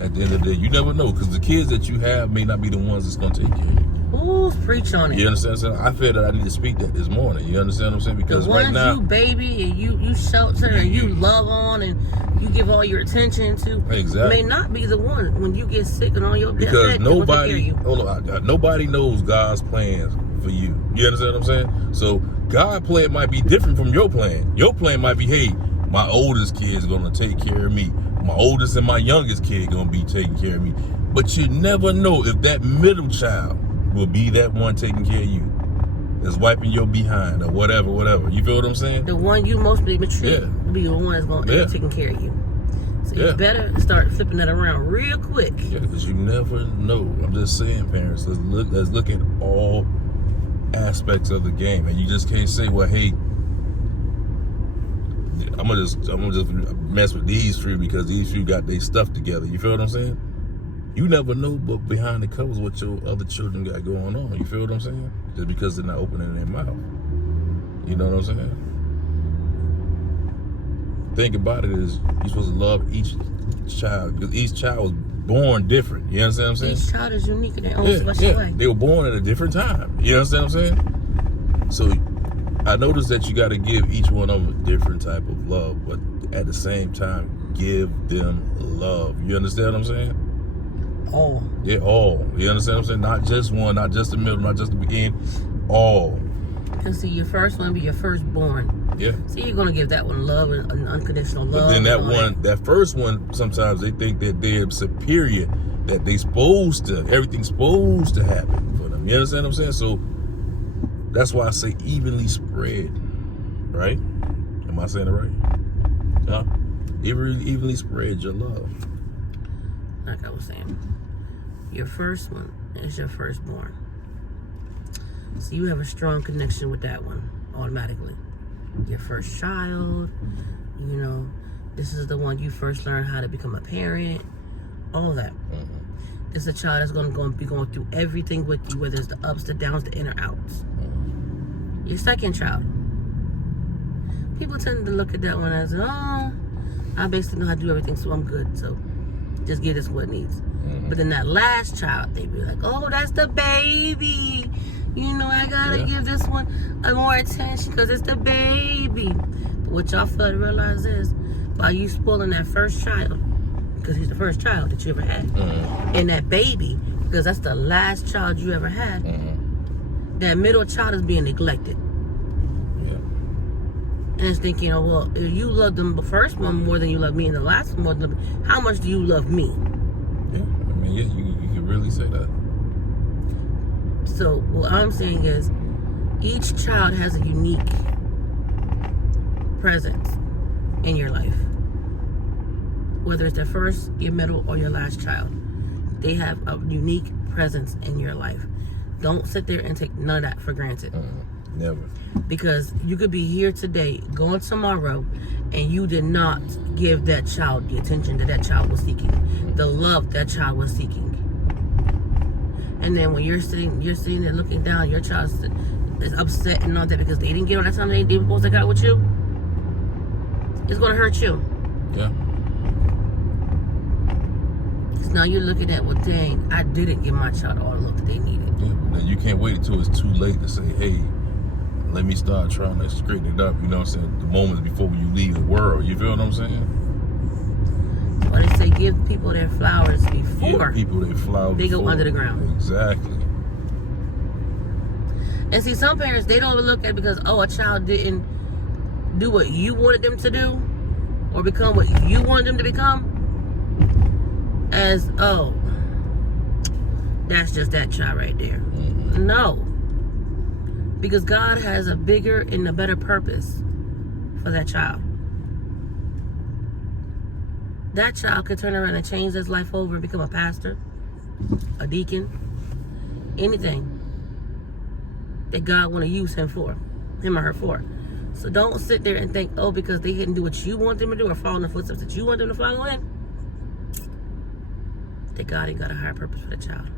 At the end of the day, you never know because the kids that you have may not be the ones that's going to take care of you. Ooh, preach on it. You understand what I'm saying? I feel that I need to speak that this morning. You understand what I'm saying? Because the ones right now, you baby and you shelter and you love on and you give all your attention to, exactly, may not be the one when you get sick and on your bed. Because nobody knows God's plans for you. You understand what I'm saying? So God's plan might be different from your plan. Your plan might be, hey, my oldest kid is gonna take care of me. My oldest and my youngest kid gonna be taking care of me. But you never know if that middle child will be that one taking care of you, that's wiping your behind or whatever. You feel what I'm saying? The one you most mistreat will be the one that's going to end up taking care of you. So you better start flipping that around real quick. Yeah, because you never know. I'm just saying, parents, let's look at all aspects of the game, and you just can't say, well, hey, I'm gonna just mess with these 3 because these 3 got their stuff together. You feel what I'm saying? You never know, but behind the covers, what your other children got going on. You feel what I'm saying? Just because they're not opening their mouth. You know what I'm saying? Think about it is you're supposed to love each child because each child was born different. You understand what I'm saying? Each child is unique in their own special way. They were born at a different time. You understand what I'm saying? So I noticed that you got to give each one of them a different type of love, but at the same time, give them love. You understand what I'm saying? All. Yeah, all. You understand what I'm saying? Not just one, not just the middle, not just the beginning. All. Because see, your first one be your firstborn. Yeah. So you're gonna give that one love and unconditional love. But then that first one, sometimes they think that they're superior, that everything's supposed to happen for them. You understand what I'm saying? So that's why I say evenly spread. Right? Am I saying it right? Huh? Evenly spread your love. Like I was saying, your first one is your firstborn. So you have a strong connection with that one automatically. Your first child, you know, this is the one you first learned how to become a parent, all that. This is a child that's going to be going through everything with you, whether it's the ups, the downs, the in or outs. Your second child. People tend to look at that one as, oh, I basically know how to do everything, so I'm good. So just give this what it needs. But then that last child, they be like, oh, that's the baby. You know, I gotta give this one more attention because it's the baby. But what y'all fail to realize is, by you spoiling that first child, because he's the first child that you ever had, and that baby, because that's the last child you ever had, that middle child is being neglected. And it's thinking, oh, well, if you love them the first one more than you love me and the last one more than how much do you love me? Yeah, I mean, yeah, you can really say that. So what I'm saying is, each child has a unique presence in your life. Whether it's their first, your middle, or your last child. They have a unique presence in your life. Don't sit there and take none of that for granted. Never. Because you could be here today, going tomorrow, and you did not give that child the attention that child was seeking, the love that child was seeking. And then when you're sitting there looking down, your child is upset and all that because they didn't get all that time they were supposed to got with you. It's gonna hurt you. Yeah. Because now you're looking at, well, dang, I didn't give my child all the love that they needed. Yeah, but then you can't wait until it's too late to say, hey, let me start trying to straighten it up. You know what I'm saying? The moments before you leave the world. You feel what I'm saying? Or they say give people their flowers before people their flowers they go under the ground. Exactly. And see, some parents, they don't look at it because, oh, a child didn't do what you wanted them to do or become what you wanted them to become as, oh, that's just that child right there. No. Because God has a bigger and a better purpose for that child. That child could turn around and change his life over and become a pastor, a deacon, anything that God want to use him for, him or her for. So don't sit there and think, oh, because they didn't do what you want them to do or follow in the footsteps that you want them to follow in, that God ain't got a higher purpose for the child.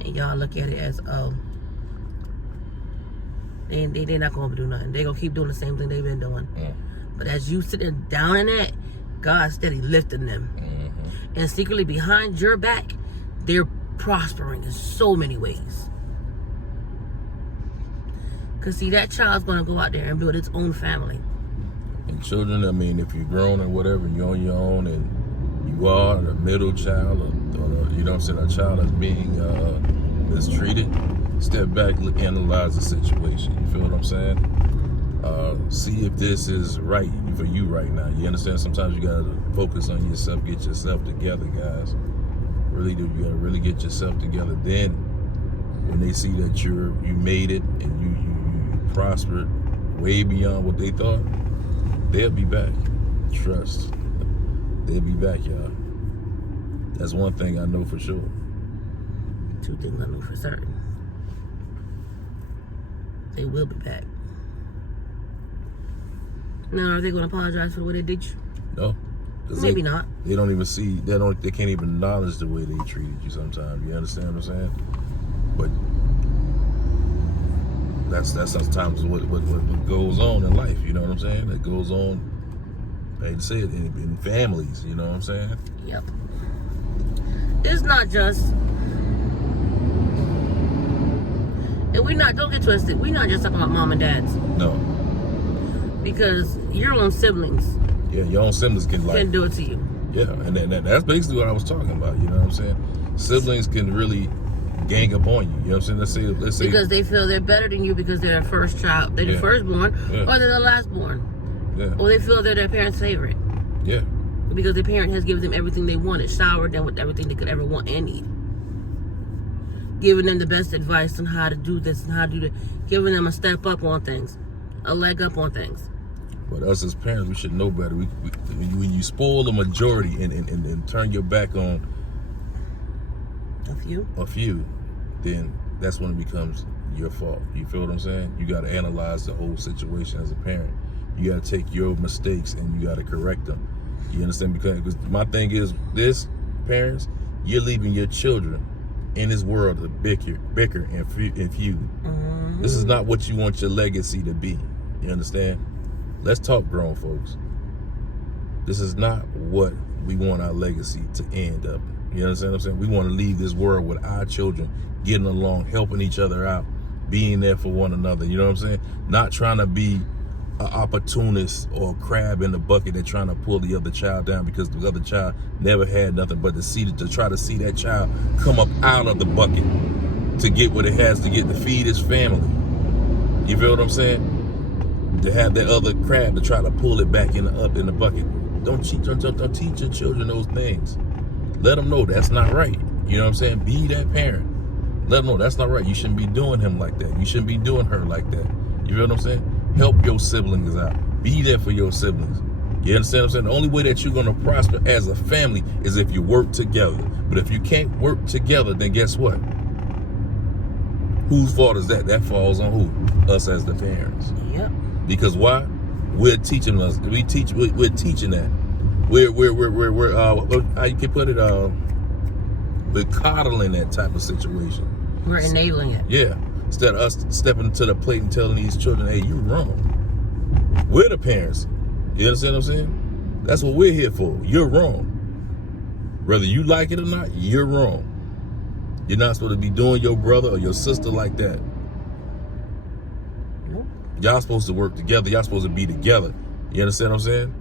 And y'all look at it as, oh, they're not going to do nothing. They're going to keep doing the same thing they've been doing. But as you sit there down in that, God's steady lifting them. And secretly behind your back, they're prospering in so many ways. Because see, that child's going to go out there and build its own family. And children, I mean, if you're grown or whatever, you're on your own and you are a middle child or you know what I'm saying, a child that's being mistreated, step back, look, analyze the situation. You feel what I'm saying? See if this is right for you right now. You understand? Sometimes you gotta focus on yourself, get yourself together, guys. Really do. You gotta really get yourself together. Then, when they see that you made it and you prospered way beyond what they thought, they'll be back. Trust. They'll be back, y'all. That's one thing I know for sure. Two things I know for certain. They will be back. Now, are they going to apologize for what they did you? No. Maybe not. They don't even see, they can't even acknowledge the way they treated you sometimes. You understand what I'm saying? But that's sometimes what goes on in life, you know what I'm saying? It goes on, I hate to say it, in families, you know what I'm saying? Yep. It's not just, and don't get twisted, we're not just talking about mom and dads. No. Because your own siblings Yeah, your own siblings can do it to you. Yeah, and that's basically what I was talking about, you know what I'm saying? Siblings can really gang up on you, you know what I'm saying? Let's say because they feel they're better than you because they're their first child, they're the firstborn, or they're the lastborn. Yeah. Or they feel they're their parent's favorite. Yeah. Because their parent has given them everything they wanted, showered them with everything they could ever want and need. Giving them the best advice on how to do this and how to do that. Giving them a step up on things, a leg up on things. But us as parents, we should know better. When you spoil the majority and turn your back on a few, then that's when it becomes your fault. You feel what I'm saying? You got to analyze the whole situation as a parent. You got to take your mistakes and you got to correct them. You understand? Because my thing is this, parents, you're leaving your children in this world to bicker and feud. This is not what you want your legacy to be. You understand? Let's talk grown folks. This is not what we want our legacy to end up. You understand what I'm saying? We want to leave this world with our children getting along, helping each other out, being there for one another. You know what I'm saying? Not trying to be an opportunist or a crab in the bucket that's trying to pull the other child down because the other child never had nothing but to try to see that child come up out of the bucket to get what it has to get to feed his family. You feel what I'm saying? To have that other crab to try to pull it back up in the bucket. Don't teach your children those things. Let them know that's not right. You know what I'm saying? Be that parent. Let them know that's not right. You shouldn't be doing him like that. You shouldn't be doing her like that. You feel what I'm saying? Help your siblings out. Be there for your siblings. You understand what I'm saying? The only way that you're going to prosper as a family is if you work together. But if you can't work together, then guess what? Whose fault is that? That falls on who? Us as the parents. Yep. Because why? We're teaching us. We're teaching that. We're how you can put it? We're coddling that type of situation. We're enabling it. Yeah. Instead of us stepping to the plate and telling these children, hey, you're wrong. We're the parents. You understand what I'm saying? That's what we're here for. You're wrong. Whether you like it or not, you're wrong. You're not supposed to be doing your brother or your sister like that. Nope. Y'all supposed to work together. Y'all supposed to be together. You understand what I'm saying?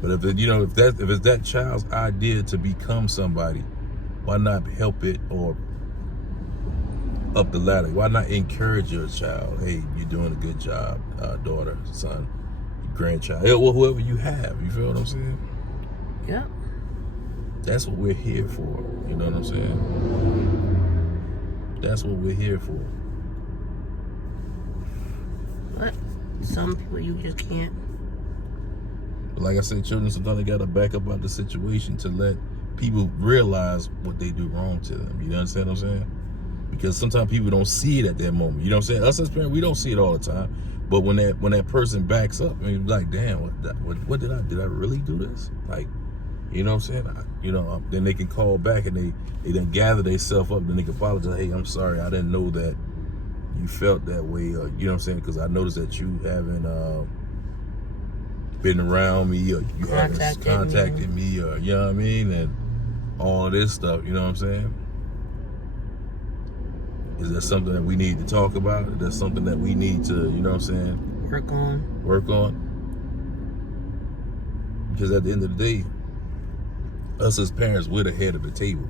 But if it's that child's idea to become somebody, why not help it or up the ladder? Why not encourage your child? Hey, you're doing a good job, daughter, son, grandchild, whoever you have. You feel what I'm saying? Yeah. That's what we're here for. You know what I'm saying? That's what we're here for. But some people you just can't. But like I said, children sometimes they gotta back up out the situation to let people realize what they do wrong to them. You understand what I'm saying? Because sometimes people don't see it at that moment. You know what I'm saying? Us as parents, we don't see it all the time. But when that person backs up, I mean, like, damn, what did I really do this? Like, you know what I'm saying? Then they can call back and they then gather themselves up. Then they can apologize. Hey, I'm sorry. I didn't know that you felt that way. Or, you know what I'm saying? Because I noticed that you haven't been around me, or you haven't contacted me, or you know what I mean? And all of this stuff. You know what I'm saying? Is that something that we need to talk about? Is that something that we need to, you know what I'm saying? Work on. Because at the end of the day, us as parents, we're the head of the table.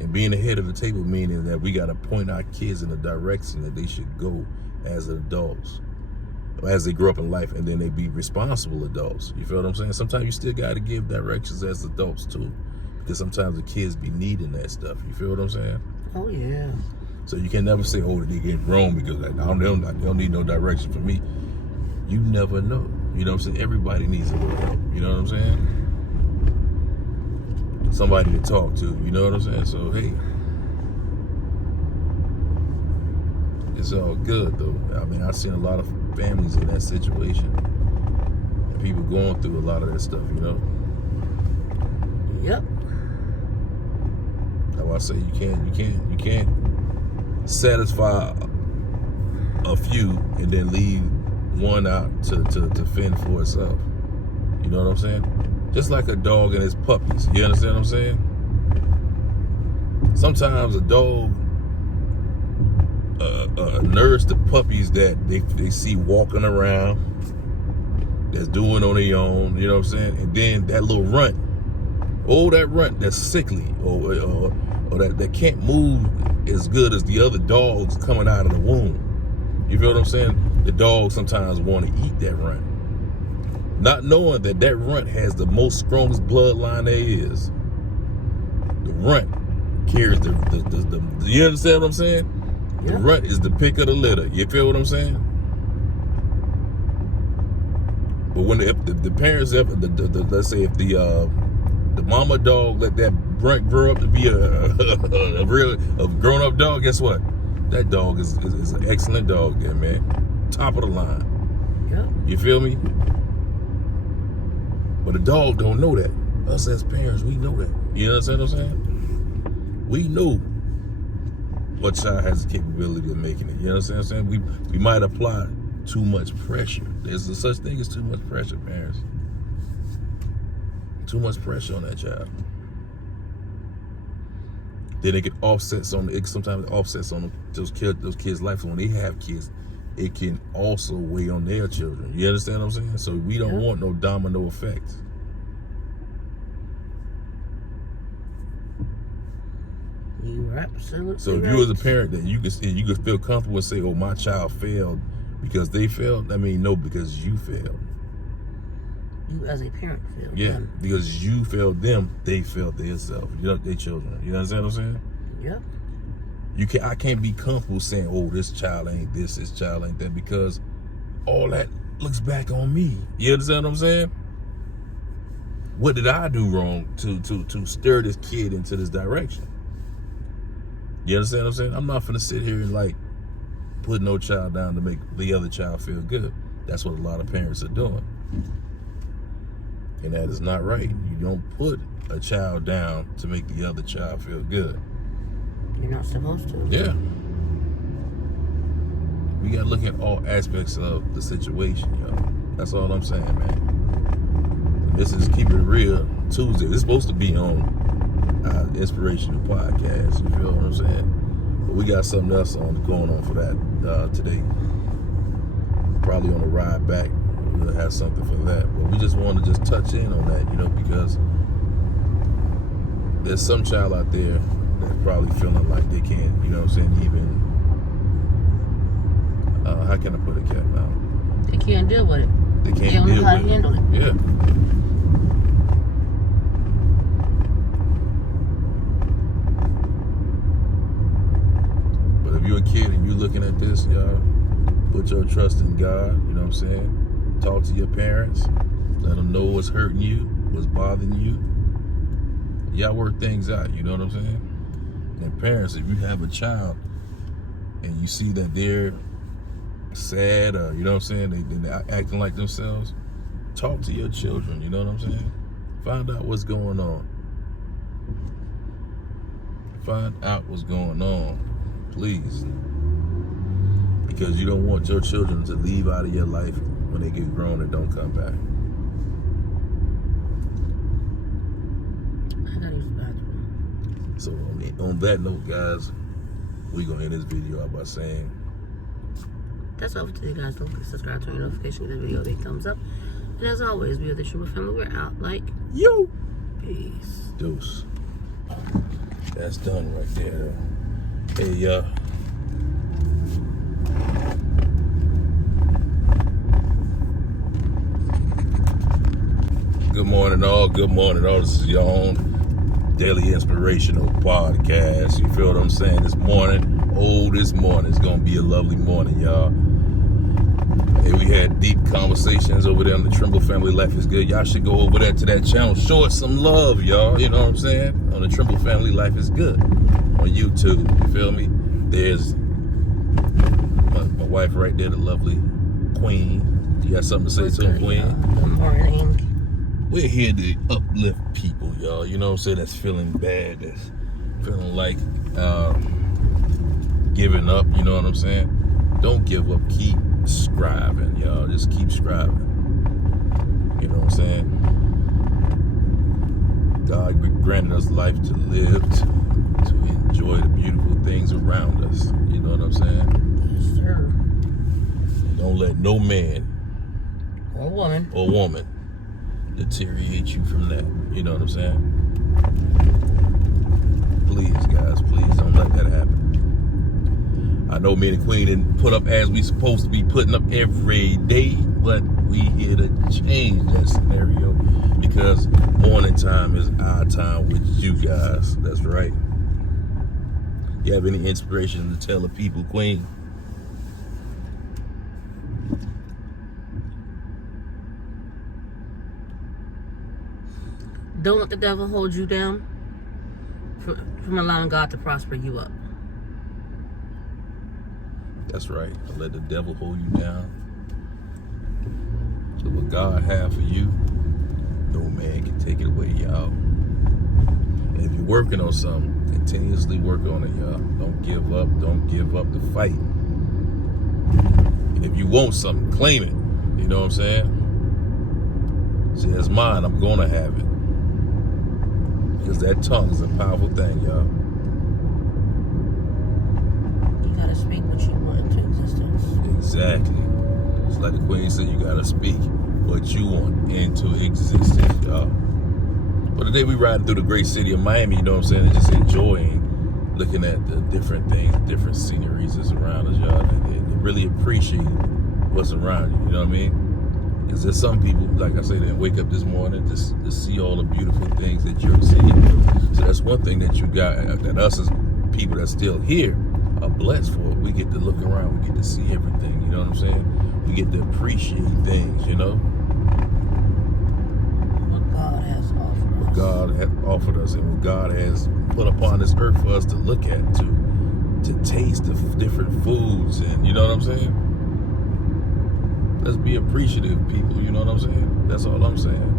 And being the head of the table meaning that we got to point our kids in the direction that they should go as adults, as they grow up in life, and then they be responsible adults. You feel what I'm saying? Sometimes you still got to give directions as adults too, because sometimes the kids be needing that stuff. You feel what I'm saying? Oh yeah. So you can never say, oh, they get wrong because they don't need no direction from me. You never know. You know what I'm saying? Everybody needs a little help. You know what I'm saying? Somebody to talk to. You know what I'm saying? So, hey, it's all good, though. I mean, I've seen a lot of families in that situation. And people going through a lot of that stuff, you know? Yep. That's why I say you can't satisfy a few and then leave one out to fend for itself. You know what I'm saying? Just like a dog and his puppies. You understand what I'm saying? Sometimes a dog nurse the puppies that they see walking around, that's doing on their own. You know what I'm saying? And then that little runt, that runt that's sickly or that can't move as good as the other dogs coming out of the womb. You feel what I'm saying? The dogs sometimes want to eat that runt, not knowing that runt has the most strongest bloodline there is. The runt carries the you understand what I'm saying? Yeah. The runt is the pick of the litter. You feel what I'm saying? But when if the parents ever, let's say if the mama dog let that Brent grow up to be a grown up dog, guess what? That dog is an excellent dog there, man. Top of the line. Yep. You feel me? But the dog don't know that. Us as parents, we know that. You understand what I'm saying? We know what child has the capability of making it. You understand what I'm saying? We might apply too much pressure. There's a such thing as too much pressure, parents. Too much pressure on that child. Then it sometimes it offsets on those kids' life. So when they have kids, it can also weigh on their children. You understand what I'm saying? So we don't want no domino effect. You are absolutely So if you as a parent that you could feel comfortable and say, "Oh, my child failed because they failed," I mean, no, because you failed. You as a parent failed. Yeah, them. because you failed them, they failed themselves. You know, their children. You understand what I'm saying? Yep. I can't be comfortable saying, "Oh, this child ain't this child ain't that," because all that looks back on me. You understand what I'm saying? What did I do wrong to steer this kid into this direction? You understand what I'm saying? I'm not finna sit here and like put no child down to make the other child feel good. That's what a lot of parents are doing. And that is not right. You don't put a child down to make the other child feel good. You're not supposed to. Yeah. We gotta look at all aspects of the situation, yo. That's all I'm saying, man. This is Keep It Real Tuesday. It's supposed to be on Inspirational Podcast. You feel what I'm saying? But we got something else going on for that today. Probably on the ride back, we'll have something for that. But we just want to just touch in on that, you know, because there's some child out there that's probably feeling like they can't, you know what I'm saying, even, how can I put it, Cap, out? They can't deal with it. They can't They don't deal know how with to handle it. Yeah. But if you're a kid and you're looking at this, y'all, put your trust in God, you know what I'm saying? Talk to your parents. Let them know what's hurting you, what's bothering you. Y'all work things out, you know what I'm saying? And parents, if you have a child and you see that they're sad or, you know what I'm saying, they're acting like themselves, talk to your children, you know what I'm saying? Find out what's going on. Find out what's going on, please. Because you don't want your children to leave out of your life when they get grown and don't come back. I gotta use the bathroom. So on that note, guys, we're going to end this video out by saying, That's all for today, guys. Don't forget to subscribe, turn your notification, give the video a big thumbs up. And as always, we are the Trooper family. We're out like yo, peace. deuce. That's done right there. Hey, y'all. Good morning, all. Good morning, all. This is your own daily inspirational podcast. You feel what I'm saying? This morning, this morning is going to be a lovely morning, y'all. Hey, we had deep conversations over there on the Trimble Family Life is Good. Y'all should go over there to that channel. Show it some love, y'all. You know what I'm saying? On the Trimble Family Life is Good on YouTube. You feel me? There's my wife right there, the lovely Queen. You got something to say to her, Queen? Good morning. We're here to uplift people, y'all. You know what I'm saying? That's feeling bad. That's feeling like giving up. You know what I'm saying? Don't give up. Keep striving, y'all. Just keep striving. You know what I'm saying? God granted us life to live, to enjoy the beautiful things around us. You know what I'm saying? Yes, sir. Don't let no man Or woman. or woman deteriorate you from that. You know what I'm saying? Please, guys, please don't let that happen. I know me and the Queen didn't put up as we supposed to be putting up every day, but we here to change that scenario because morning time is our time with you guys. That's right. You have any inspiration to tell the people, Queen? Don't let the devil hold you down from allowing God to prosper you up. That's right. Don't let the devil hold you down. So what God has for you, no man can take it away, y'all. And if you're working on something, continuously work on it, y'all. Don't give up. Don't give up the fight. And if you want something, claim it. You know what I'm saying? See, that's mine. I'm going to have it. Because that tongue is a powerful thing, y'all. You gotta speak what you want into existence. Exactly. It's like the Queen said, you gotta speak what you want into existence, y'all. But today we riding through the great city of Miami, you know what I'm saying, and just enjoying looking at the different things, different sceneries that's around us, y'all, and really appreciate what's around you, you know what I mean? Because there's some people, like I say, that wake up this morning just to see all the beautiful things that you're seeing. So that's one thing that you got, that us as people that's still here are blessed for. We get to look around, we get to see everything, you know what I'm saying? We get to appreciate things, you know? What God has offered us. What God has offered us and what God has put upon this earth for us to look at, to taste the different foods, and you know what I'm saying? Let's be appreciative, people, you know what I'm saying? That's all I'm saying.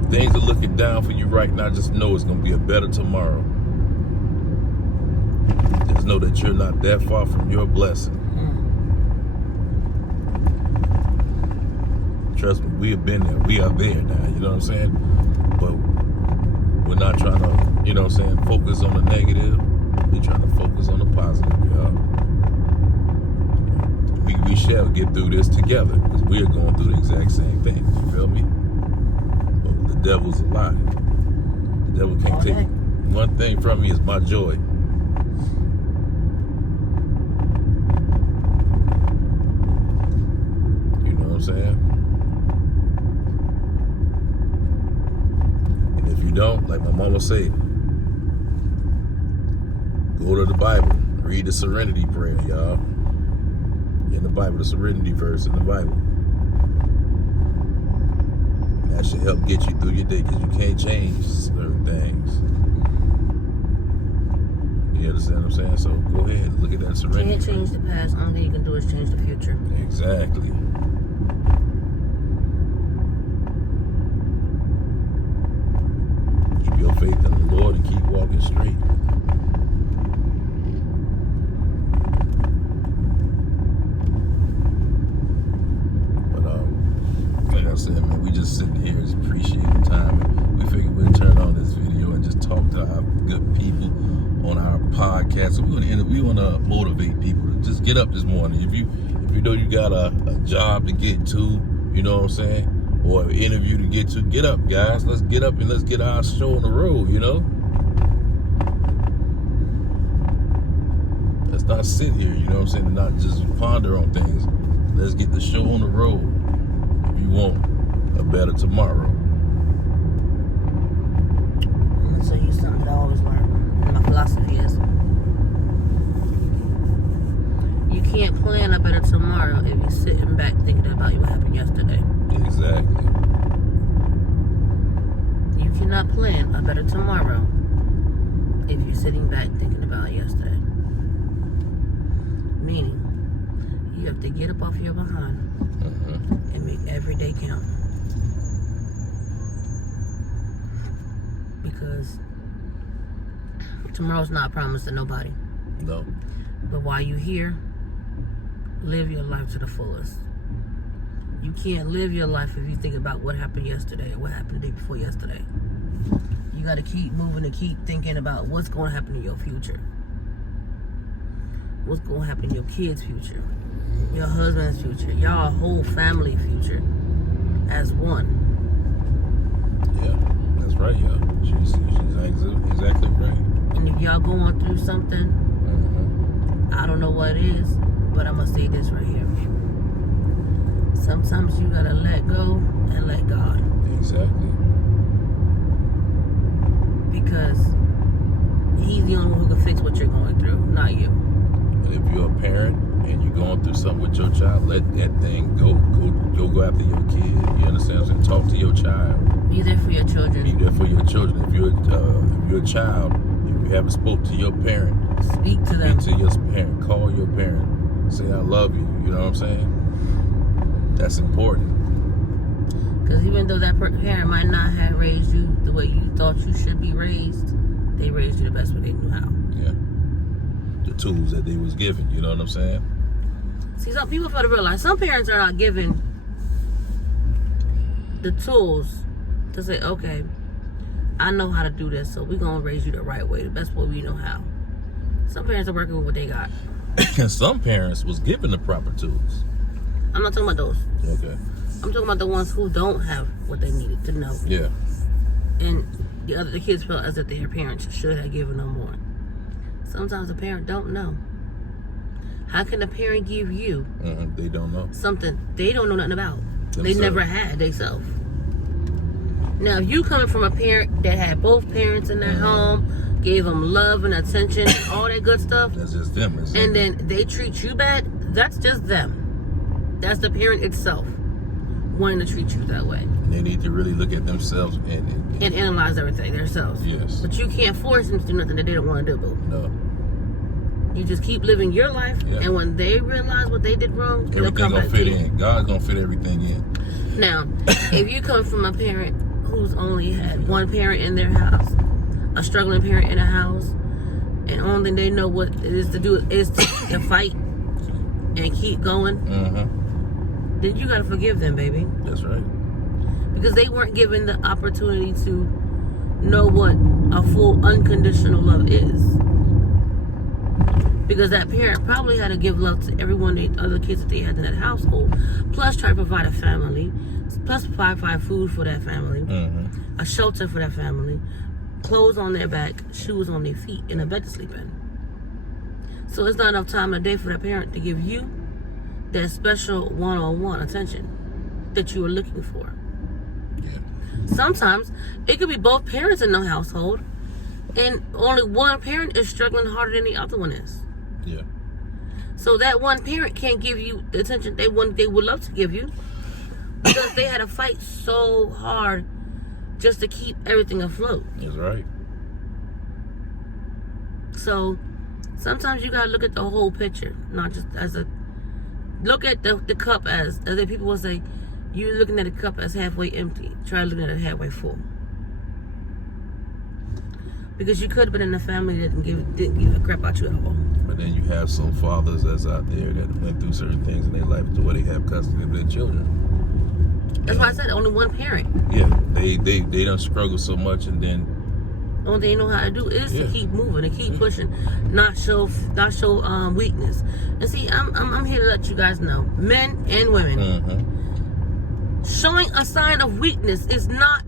If things are looking down for you right now, just know it's going to be a better tomorrow. Just know that you're not that far from your blessing. Trust me, we have been there. We are there now, you know what I'm saying? But we're not trying to, you know what I'm saying, focus on the negative. We're trying to focus on the positive, y'all. We shall get through this together because we are going through the exact same thing. You feel me? But the devil's a lie. The devil can't take one thing from me is my joy. You know what I'm saying? And if you don't, like my mama say, go to the Bible, read the Serenity Prayer, y'all. In the Bible, the Serenity verse in the Bible. That should help get you through your day because you can't change certain things. You understand what I'm saying? So go ahead and look at that Serenity. You can't change the past. Only thing you can do is change the future. Exactly. Keep your faith in the Lord and keep walking straight. Like I said, man, we just sitting here and appreciating the time. And we figured we'd turn on this video and just talk to our good people on our podcast. So we want to motivate people to just get up this morning. If you know you got a job to get to, you know what I'm saying, or an interview to get to, get up, guys. Let's get up and let's get our show on the road, you know? Let's not sit here, you know what I'm saying, and not just ponder on things. Let's get the show on the road. You want a better tomorrow. I'm gonna tell you something that I always learn. My philosophy is you can't plan a better tomorrow if you're sitting back thinking about what happened yesterday. Exactly. You cannot plan a better tomorrow if you're sitting back thinking about yesterday. Meaning, you have to get up off your behind and make every day count. Because tomorrow's not promised to nobody. No. But while you're here, live your life to the fullest. You can't live your life if you think about what happened yesterday or what happened the day before yesterday. You got to keep moving and keep thinking about what's going to happen in your future. What's going to happen in your kids' future. Your husband's future, y'all whole family future as one. Yeah, that's right, y'all. She's exactly right. And if y'all going through something, I don't know what it is, but I'm gonna say this right here. Sometimes you gotta let go and let God. Exactly. Because He's the only one who can fix what you're going through, not you. And if you're a parent, and you're going through something with your child, let that thing go after your kid. You understand what I'm saying? Talk to your child. Be there for your children. Be there for your children. If you're a child, if you haven't spoke to your parent, Speak to them. speak to your parent. Call your parent. Say I love you. You know what I'm saying? That's important. Because even though that parent might not have raised you the way you thought you should be raised, they raised you the best way they knew how. Yeah. The tools that they was given. You know what I'm saying? See, some people fail to realize some parents are not given the tools to say, okay, I know how to do this, so we're going to raise you the right way, the best way we know how. Some parents are working with what they got. And some parents was given the proper tools. I'm not talking about those. Okay. I'm talking about the ones who don't have what they needed to know. Yeah. And the kids felt as if their parents should have given them more. Sometimes the parent don't know. How can a parent give you They don't know. something they don't know nothing about? They Themselves. never had themselves. Now, if you coming from a parent that had both parents in their home, gave them love and attention, all that good stuff, That's just them. and then they treat you bad, that's just them. That's the parent itself wanting to treat you that way. They need to really look at themselves and And analyze everything themselves. yes. But you can't force them to do nothing that they don't want to do, boo. No. You just keep living your life, Yeah. and when they realize what they did wrong, they'll Everything come gonna back fit to you. in. God's gonna fit everything in. Now, if you come from a parent who's only had one parent in their house, a struggling parent in a house, and only thing they know what it is to do is to fight and keep going, then you gotta forgive them, baby. That's right. Because they weren't given the opportunity to know what a full unconditional love is. Because that parent probably had to give love to every one of the other kids that they had in that household, plus try to provide a family, plus provide food for that family, a shelter for that family, clothes on their back, shoes on their feet, and a bed to sleep in. So it's not enough time in a day for that parent to give you that special one-on-one attention that you were looking for. Yeah. Sometimes it could be both parents in the household, and only one parent is struggling harder than the other one is. Yeah. So that one parent can't give you the attention they would love to give you, because they had to fight so hard just to keep everything afloat. That's right. So sometimes you gotta look at the whole picture, not just as a look at the cup as the people will say, you're looking at a cup as halfway empty. Try looking at it halfway full. Because you could have been in a family that didn't give a crap about you at all. But then you have some fathers that's out there that went through certain things in their life to where they have custody of their children. That's why I said only one parent. Yeah, they don't struggle so much, and then Only thing they know how to do is Yeah. to keep moving and keep pushing, not show weakness. And see, I'm here to let you guys know, men and women, showing a sign of weakness is not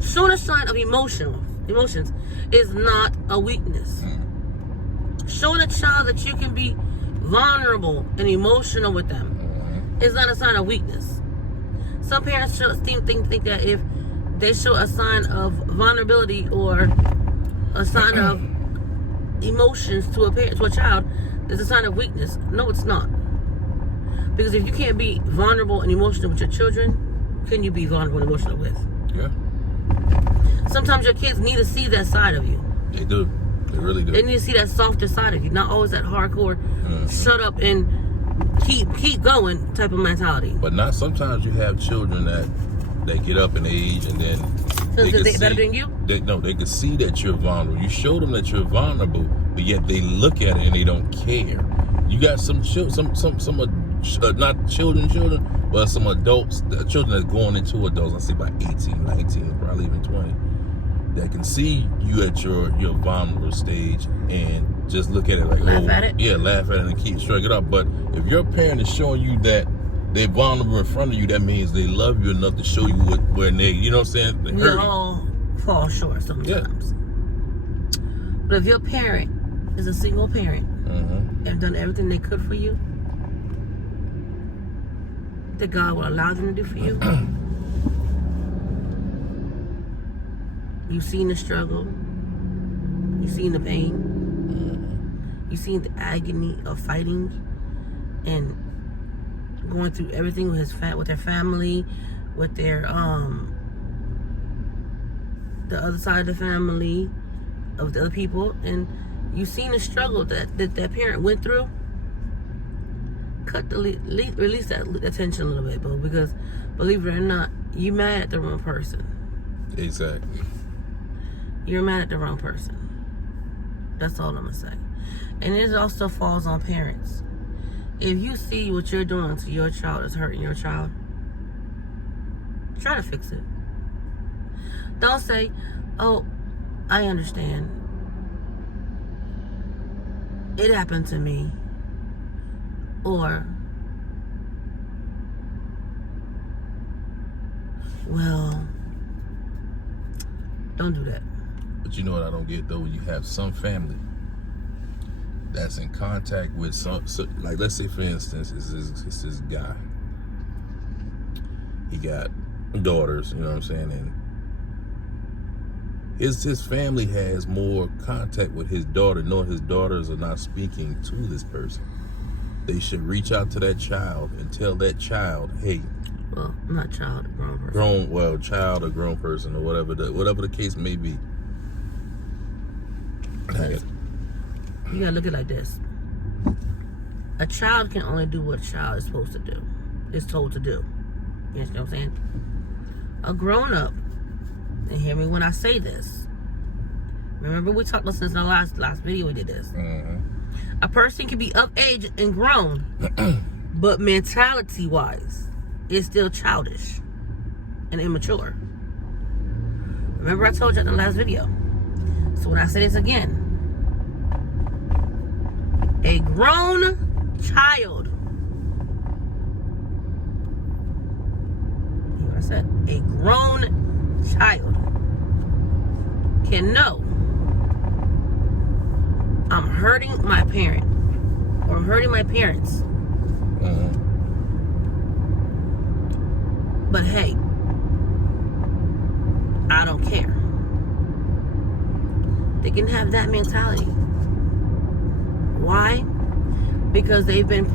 showing a sign of emotions is not a weakness. Showing a child that you can be vulnerable and emotional with them is not a sign of weakness. Some parents think that if they show a sign of vulnerability or a sign of emotions to a child, it's a sign of weakness. No, it's not. Because if you can't be vulnerable and emotional with your children, can you be vulnerable and emotional with? yeah, Sometimes your kids need to see that side of you. they do. They really do. They need to see that softer side of you, not always that hardcore, shut up and keep going type of mentality. But not sometimes you have children that they get up in age and then They can better see- than you? They can see that you're vulnerable. You show them that you're vulnerable, but yet they look at it and they don't care. You got some not children, but some adults, children that's going into adults. I say about 18, 19, probably even 20, that can see you at your vulnerable stage and just look at it like, Laugh at it? Yeah, laugh at it and keep shrugging it up. But if your parent is showing you that they're vulnerable in front of you, that means they love you enough to show you where they, you know what I'm saying? They We hurt you. all fall short sometimes. But if your parent is a single parent and done everything they could for you, that God will allow them to do for you, you've seen the struggle, you've seen the pain, you've seen the agony of fighting and going through everything with with their family, with their the other side of the family, of the other people, and you've seen the struggle that parent went through. Release that attention a little bit, bro, because believe it or not, you mad at the wrong person. Exactly. You're mad at the wrong person. That's all I'm gonna say. And it also falls on parents. If you see what you're doing to your child is hurting your child, try to fix it. Don't say, oh, I understand. It happened to me. Or, well, don't do that. But you know what I don't get though? When you have some family that's in contact with some like, let's say for instance, it's this guy. He got daughters, you know what I'm saying, and his family has more contact with his daughter, knowing his daughters are not speaking to this person. They should reach out to that child and tell that child, hey, well, not child, grown person. Child or grown person or whatever the case may be. You gotta look at it like this. A child can only do what a child is supposed to do. Is told to do. You understand what I'm saying? A grown up, and hear me when I say this. Remember we talked about this in the last video we did this. Mm-hmm. A person can be of age and grown, but mentality wise, is still childish and immature. Remember I told you in the last video. So when I say this again, a grown child, hear what I said? A grown child can know I'm hurting my parent or I'm hurting my parents. Mm-hmm. But hey, I don't care. They can have that mentality. Why? Because they've been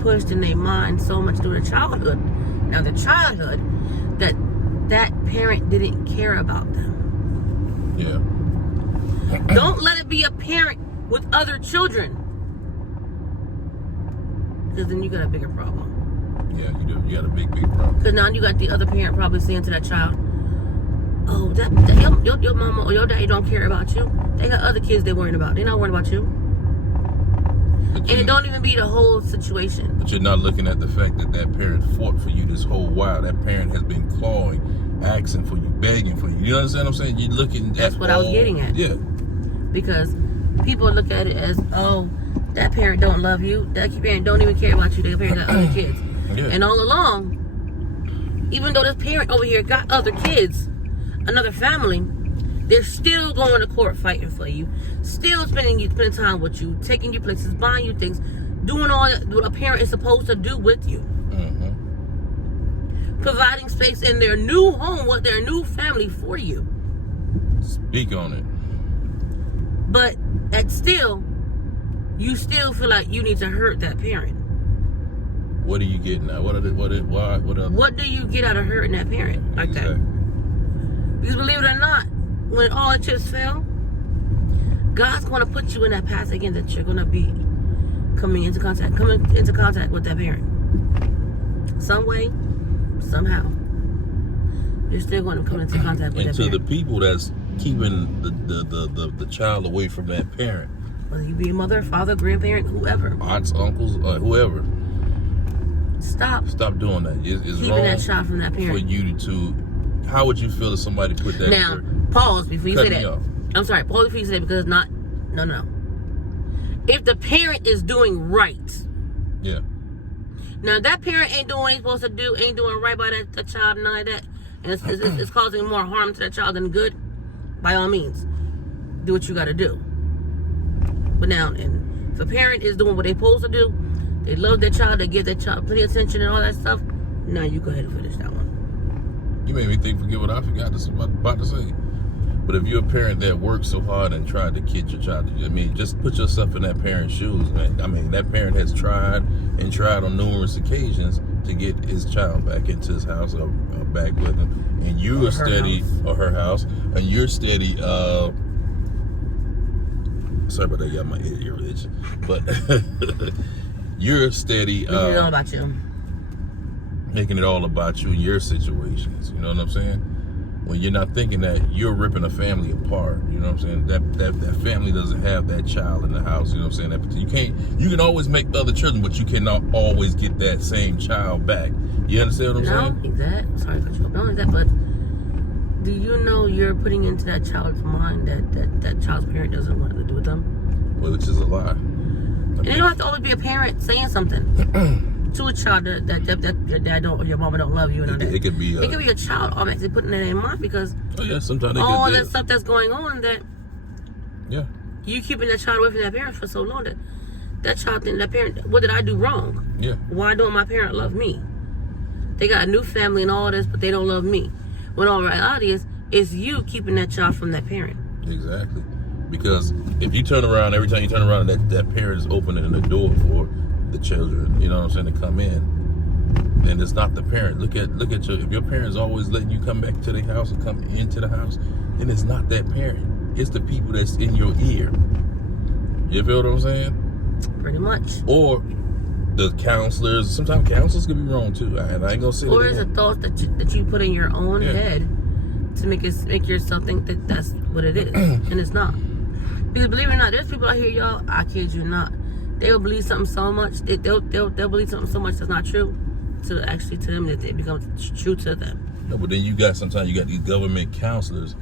pushed in their mind so much through their childhood. Now, their childhood, that parent didn't care about them. Yeah. Don't let it be a parent with other children. Because then you got a bigger problem. Yeah, you do. You got a big problem. Because now you got the other parent probably saying to that child, oh, your mama or your daddy don't care about you. They got other kids they're worrying about. They're not worried about you. And it don't even be the whole situation. But you're not looking at the fact that parent fought for you this whole while. That parent has been clawing, asking for you, begging for you. You understand what I'm saying? You're looking at That's what I was getting at. Yeah. Because people look at it as, oh, that parent don't love you. That parent don't even care about you. That parent got other kids. Yeah. And all along, even though this parent over here got other kids, another family, they're still going to court fighting for you, still spending time with you, taking you places, buying you things, doing all that what a parent is supposed to do with you. Mm-hmm. Providing space in their new home with their new family for you. Speak on it. But you still feel like you need to hurt that parent. What are you getting at? What do you get out of hurting that parent like exactly. that? Because believe it or not, when all the chips fail, God's going to put you in that path again that you're going to be coming into contact with that parent. Some way, somehow. You're still going to come into contact with that parent. And to the people that's keeping the child away from that parent. Whether you be a mother, father, grandparent, whoever. Aunts, uncles, whoever. Stop doing that. It's keeping wrong that child from that parent. for you to. How would you feel if somebody put that? Now, pause before you say that. Off. I'm sorry, pause before you say that because no. If the parent is doing right. Yeah. Now, if that parent ain't doing what he's supposed to do, ain't doing right by that child, none of that, and it's causing more harm to that child than good, by all means, do what you got to do. But now, and if a parent is doing what they're supposed to do, they love their child, they give their child plenty of attention and all that stuff, now you go ahead and finish that one. You made me forget what I forgot about to say. But if you're a parent that works so hard and tried to kid your child, I mean, just put yourself in that parent's shoes, man. I mean, that parent has tried and tried on numerous occasions to get his child back into his house or back with him. And you are steady, or her house, and you're steady, sorry about that, y'all, my ear itch. But you're steady, Making it all about you. Making it all about you and your situations. You know what I'm saying? When you're not thinking that, you're ripping a family apart. You know what I'm saying? That family doesn't have that child in the house. You know what I'm saying? You can always make other children, but you cannot always get that same child back. You understand what I'm saying? Exactly. Sorry to cut you off. Not only that, but do you know you're putting into that child's mind that child's parent doesn't want to do with them? Well, which is a lie. And it don't have to always be a parent saying something to a child that your dad don't or your mama don't love you. And It could be. It could be a child automatically putting that in mind because Sometimes they all could, that stuff that's going on that you keeping that child away from that parent for so long that child think that parent, what did I do wrong? Yeah. Why don't my parent love me? They got a new family and all this, but they don't love me. When all reality is you keeping that child from that parent. Exactly. Because if you turn around, every time you turn around, that parent is opening the door for the children, you know what I'm saying, to come in. And it's not the parent. Look at if your parent's always letting you come back to the house or come into the house, then it's not that parent. It's the people that's in your ear. You feel what I'm saying? Pretty much. Or the counselors. Sometimes counselors can be wrong too. And I ain't gonna say or that. it's a thought that you put in your own head to make yourself think that that's what it is, and it's not. Because believe it or not, there's people out here, y'all. I kid you not. They will believe something so much. They'll believe something so much that's not true to them that it becomes true to them. No, but then sometimes you got these government counselors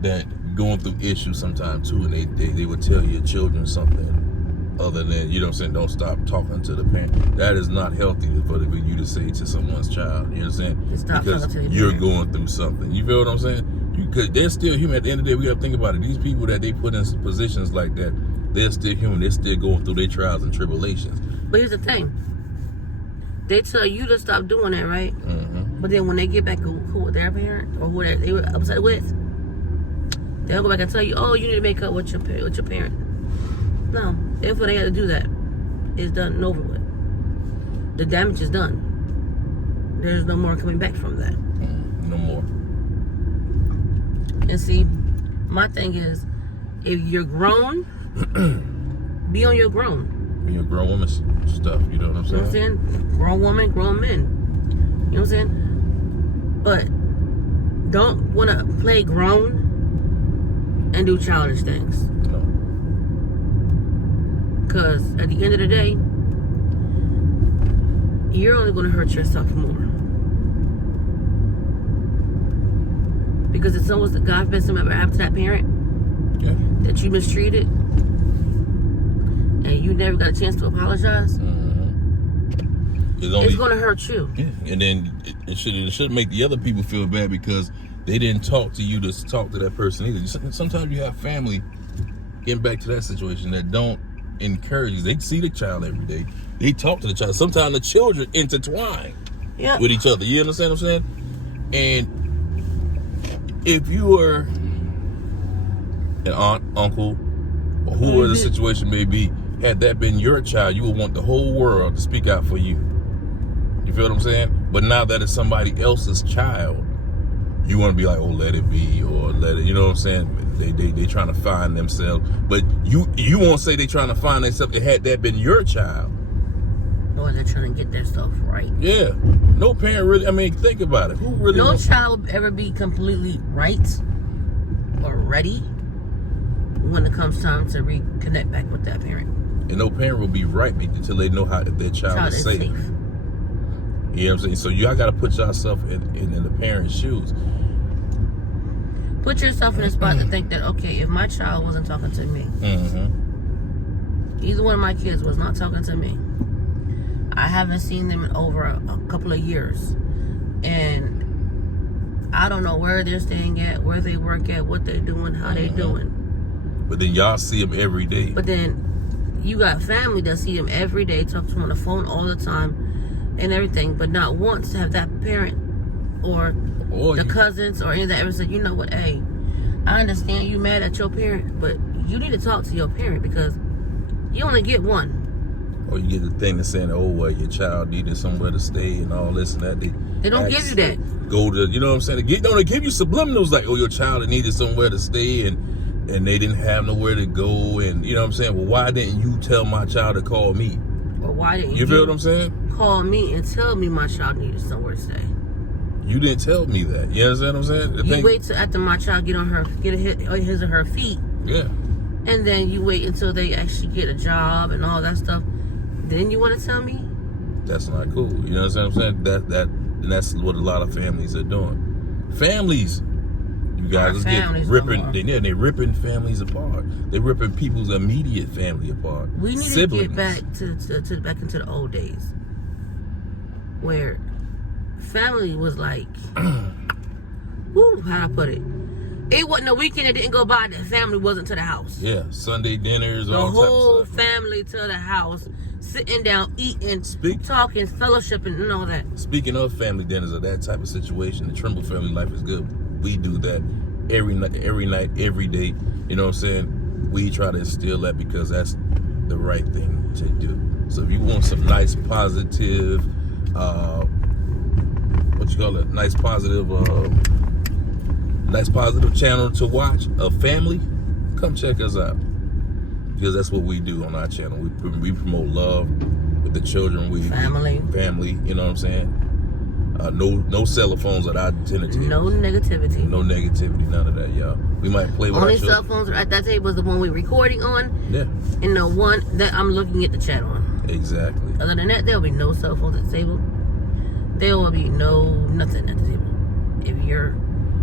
that going through issues sometimes too, and they would tell your children something other than, you know what I'm saying, don't stop talking to the parent. That is not healthy for you to say to someone's child. You know what I'm saying? Stop because talking to you're parent. going through something. You feel what I'm saying? Because they're still human. At the end of the day, we got to think about it. These people that they put in positions like that, they're still human. They're still going through their trials and tribulations. But here's the thing. They tell you to stop doing that, right? Mm-hmm. But then when they get back cool with their parent or who they were upset with, they'll go back and tell you, oh, you need to make up with your parent. No. Therefore, they had to do that. It's done and over with. The damage is done. There's no more coming back from that. No more. And see, my thing is, if you're grown, be on your grown. You're a grown woman stuff. You know what I'm You know what I'm saying? saying? Grown woman, grown men. You know what I'm saying? But don't want to play grown and do childish things. No. Because at the end of the day, you're only going to hurt yourself more. Because if someone's, God forbid, something ever happened to that parent that you mistreated, and you never got a chance to apologize, it's going to hurt you. Yeah. And then it should make the other people feel bad because they didn't talk to you to talk to that person either. Sometimes you have family, getting back to that situation, that don't encourage you. They see the child every day. They talk to the child. Sometimes the children intertwine with each other. You understand what I'm saying? And if you were an aunt, uncle, or whoever the situation may be, had that been your child, you would want the whole world to speak out for you. You feel what I'm saying? But now that it's somebody else's child, you want to be like, oh, let it be, or let it, you know what I'm saying? They trying to find themselves. But you won't say they trying to find themselves. Had that been your child. Or they're trying to get their stuff right. Yeah. No parent really, I mean, think about it. Who really No child will ever be completely right or ready when it comes time to reconnect back with that parent. And no parent will be right until they know how if their child is safe. You know what I'm saying? So y'all got to put yourself in the parent's shoes. Put yourself in a spot to think that, okay, if my child wasn't talking to me, either one of my kids was not talking to me, I haven't seen them in over a couple of years, and I don't know where they're staying at, where they work at, what they're doing, how they're doing. But then y'all see them every day. But then you got family that see them every day, talk to them on the phone all the time and everything, but not once have that parent or the cousins or any of that ever said, you know what, hey, I understand you mad at your parent, but you need to talk to your parent because you only get one. Or you get the thing that's saying, oh, well, your child needed somewhere to stay and all this and that. They don't give you that. Go to, you know what I'm saying? They give you subliminals like, oh, your child needed somewhere to stay and they didn't have nowhere to go. And, you know what I'm saying? Well, why didn't you tell my child to call me? Or why didn't You feel what I'm saying? call me and tell me my child needed somewhere to stay? You didn't tell me that. You understand what I'm saying? You wait till after my child get his or her feet. Yeah. And then you wait until they actually get a job and all that stuff. Then you want to tell me? That's not cool. You know what I'm saying? That's what a lot of families are doing. Families, you guys, get ripping. They ripping families apart. They ripping people's immediate family apart. We need Siblings. to get back to back into the old days, where family was like, whoo, how'd I put it? It wasn't a weekend that didn't go by that family wasn't to the house. Yeah, Sunday dinners, The all whole types of stuff. family to the house, sitting down, eating, talking, fellowshipping, and all that. Speaking of family dinners or that type of situation, the Trimble family life is good. We do that every night, every day. You know what I'm saying? We try to instill that because that's the right thing to do. So if you want some nice positive, nice positive channel to watch of family, come check us out. Because that's what we do on our channel. We promote love with the children. Family, you know what I'm saying? No cell phones at our dinner table. No negativity. No negativity, none of that, y'all. We might play with Only our children. cell phones at that table was the one we're recording on. Yeah. And the one that I'm looking at the chat on. Exactly. Other than that, there'll be no cell phones at the table. There will be nothing at the table. If you're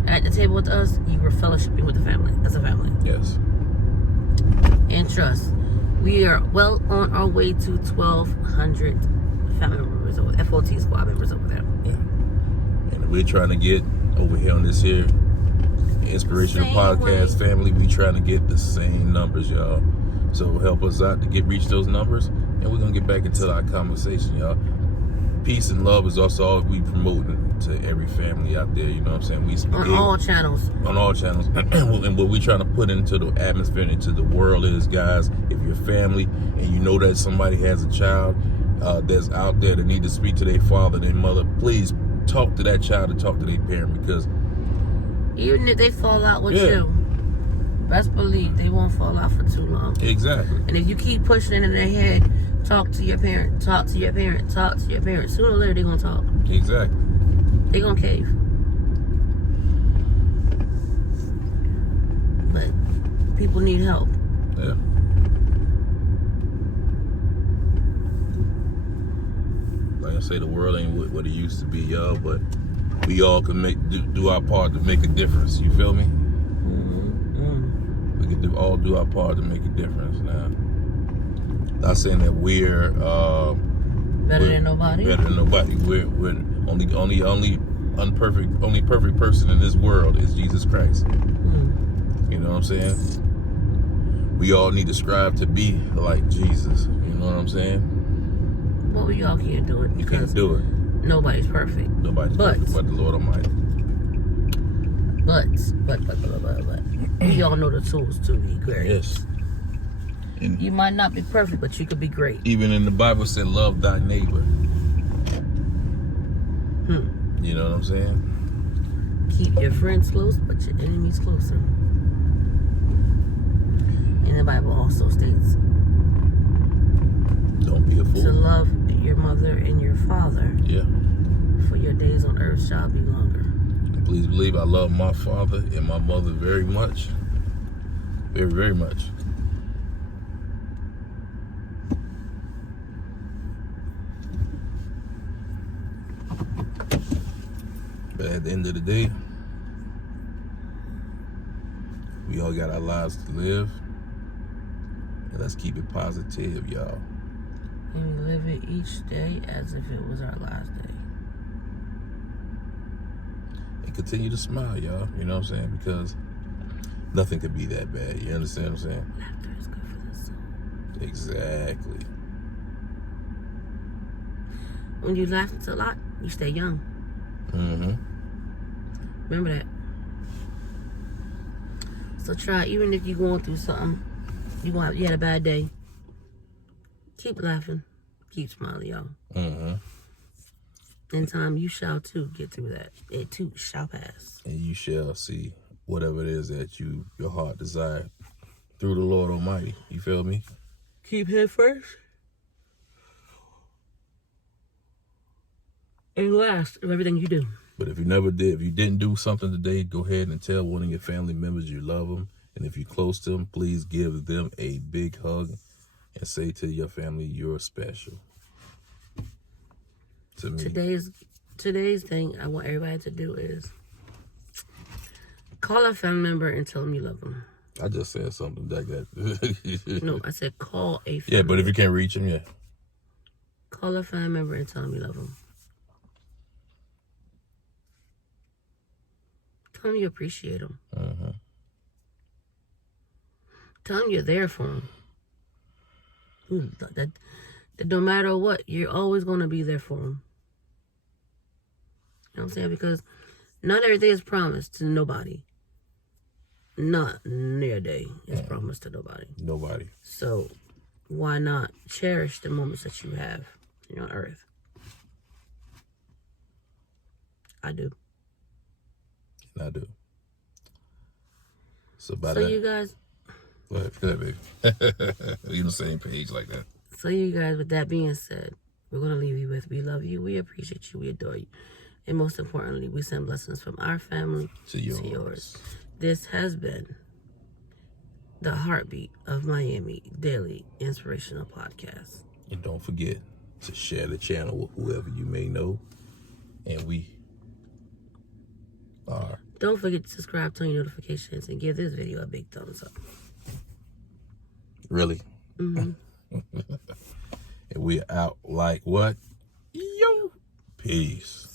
at the table with us, you were fellowshipping with the family. As a family. Yes. And trust, we are well on our way to 1,200 family members over there, FOT squad members over there. Yeah. And we're trying to get over here on this here Inspirational Podcast family. We trying to get the same numbers, y'all. So help us out to reach those numbers, and we're gonna get back into our conversation, y'all. Peace and love is also all we promoting to every family out there. You know what I'm saying? On all channels. On all channels. And what we're trying to put into the atmosphere, into the world is, guys, if you're family and you know that somebody has a child that's out there that need to speak to their father, their mother, please talk to that child and talk to their parent, because even if they fall out with you, best believe they won't fall out for too long. Exactly. And if you keep pushing it in their head, talk to your parent, talk to your parent, talk to your parent, sooner or later they're going to talk. Exactly. They're going to cave. But people need help. Yeah. Like I say, the world ain't what it used to be, y'all, but we all can do our part to make a difference. You feel me? We can all do our part to make a difference now. Not saying that we're better than nobody. Better than nobody. We're only perfect person in this world is Jesus Christ. You know what I'm saying? We all need to strive to be like Jesus. You know what I'm saying? Well, we all can't do it. You can't do it. Nobody's perfect. Nobody's perfect but the Lord Almighty. But we all know the tools to be great. Yes. And you might not be perfect, but you could be great. Even in the Bible said, love thy neighbor. You know what I'm saying? Keep your friends close, but your enemies closer. And the Bible also states, don't be a fool. To love your mother and your father. Yeah. For your days on earth shall be longer. And please believe I love my father and my mother very much. Very, very much. But at the end of the day, we all got our lives to live. And let's keep it positive, y'all. And we live it each day as if it was our last day. And continue to smile, y'all. You know what I'm saying? Because nothing could be that bad. You understand what I'm saying? Laughter is good for the soul. Exactly. When you laugh a lot, you stay young. Mm-hmm. Remember that. So try, even if you're going through something, you had a bad day, keep laughing, keep smiling, y'all. Mm-hmm. In time, you shall too get through that. It too shall pass. And you shall see whatever it is that your heart desire through the Lord Almighty. You feel me? Keep head first. And last of everything you do. But if you didn't do something today, go ahead and tell one of your family members you love them. And if you're close to them, please give them a big hug and say to your family, you're special. To me. Today's thing I want everybody to do is call a family member and tell them you love them. I just said something like that. No, I said call a family Yeah, but if you can't reach them, yeah. Call a family member and tell them you love them. Tell them you appreciate them. Uh-huh. Tell them you're there for them. That no matter what, you're always going to be there for them. You know what I'm saying? Because not everything is promised to nobody. Not near day is promised to nobody. Nobody. So why not cherish the moments that you have on earth? I do. I do. So by So that, you guys. Go ahead, baby. You're on the same page like that. So you guys, with that being said, we're going to leave you with, we love you, we appreciate you, we adore you. And most importantly, we send blessings from our family To yours. This has been the Heartbeat of Miami Daily Inspirational Podcast. And don't forget to share the channel with whoever you may know. And we are. Don't forget to subscribe, turn your notifications, and give this video a big thumbs up. Really? Mm-hmm. And we out like what? Yo. Peace.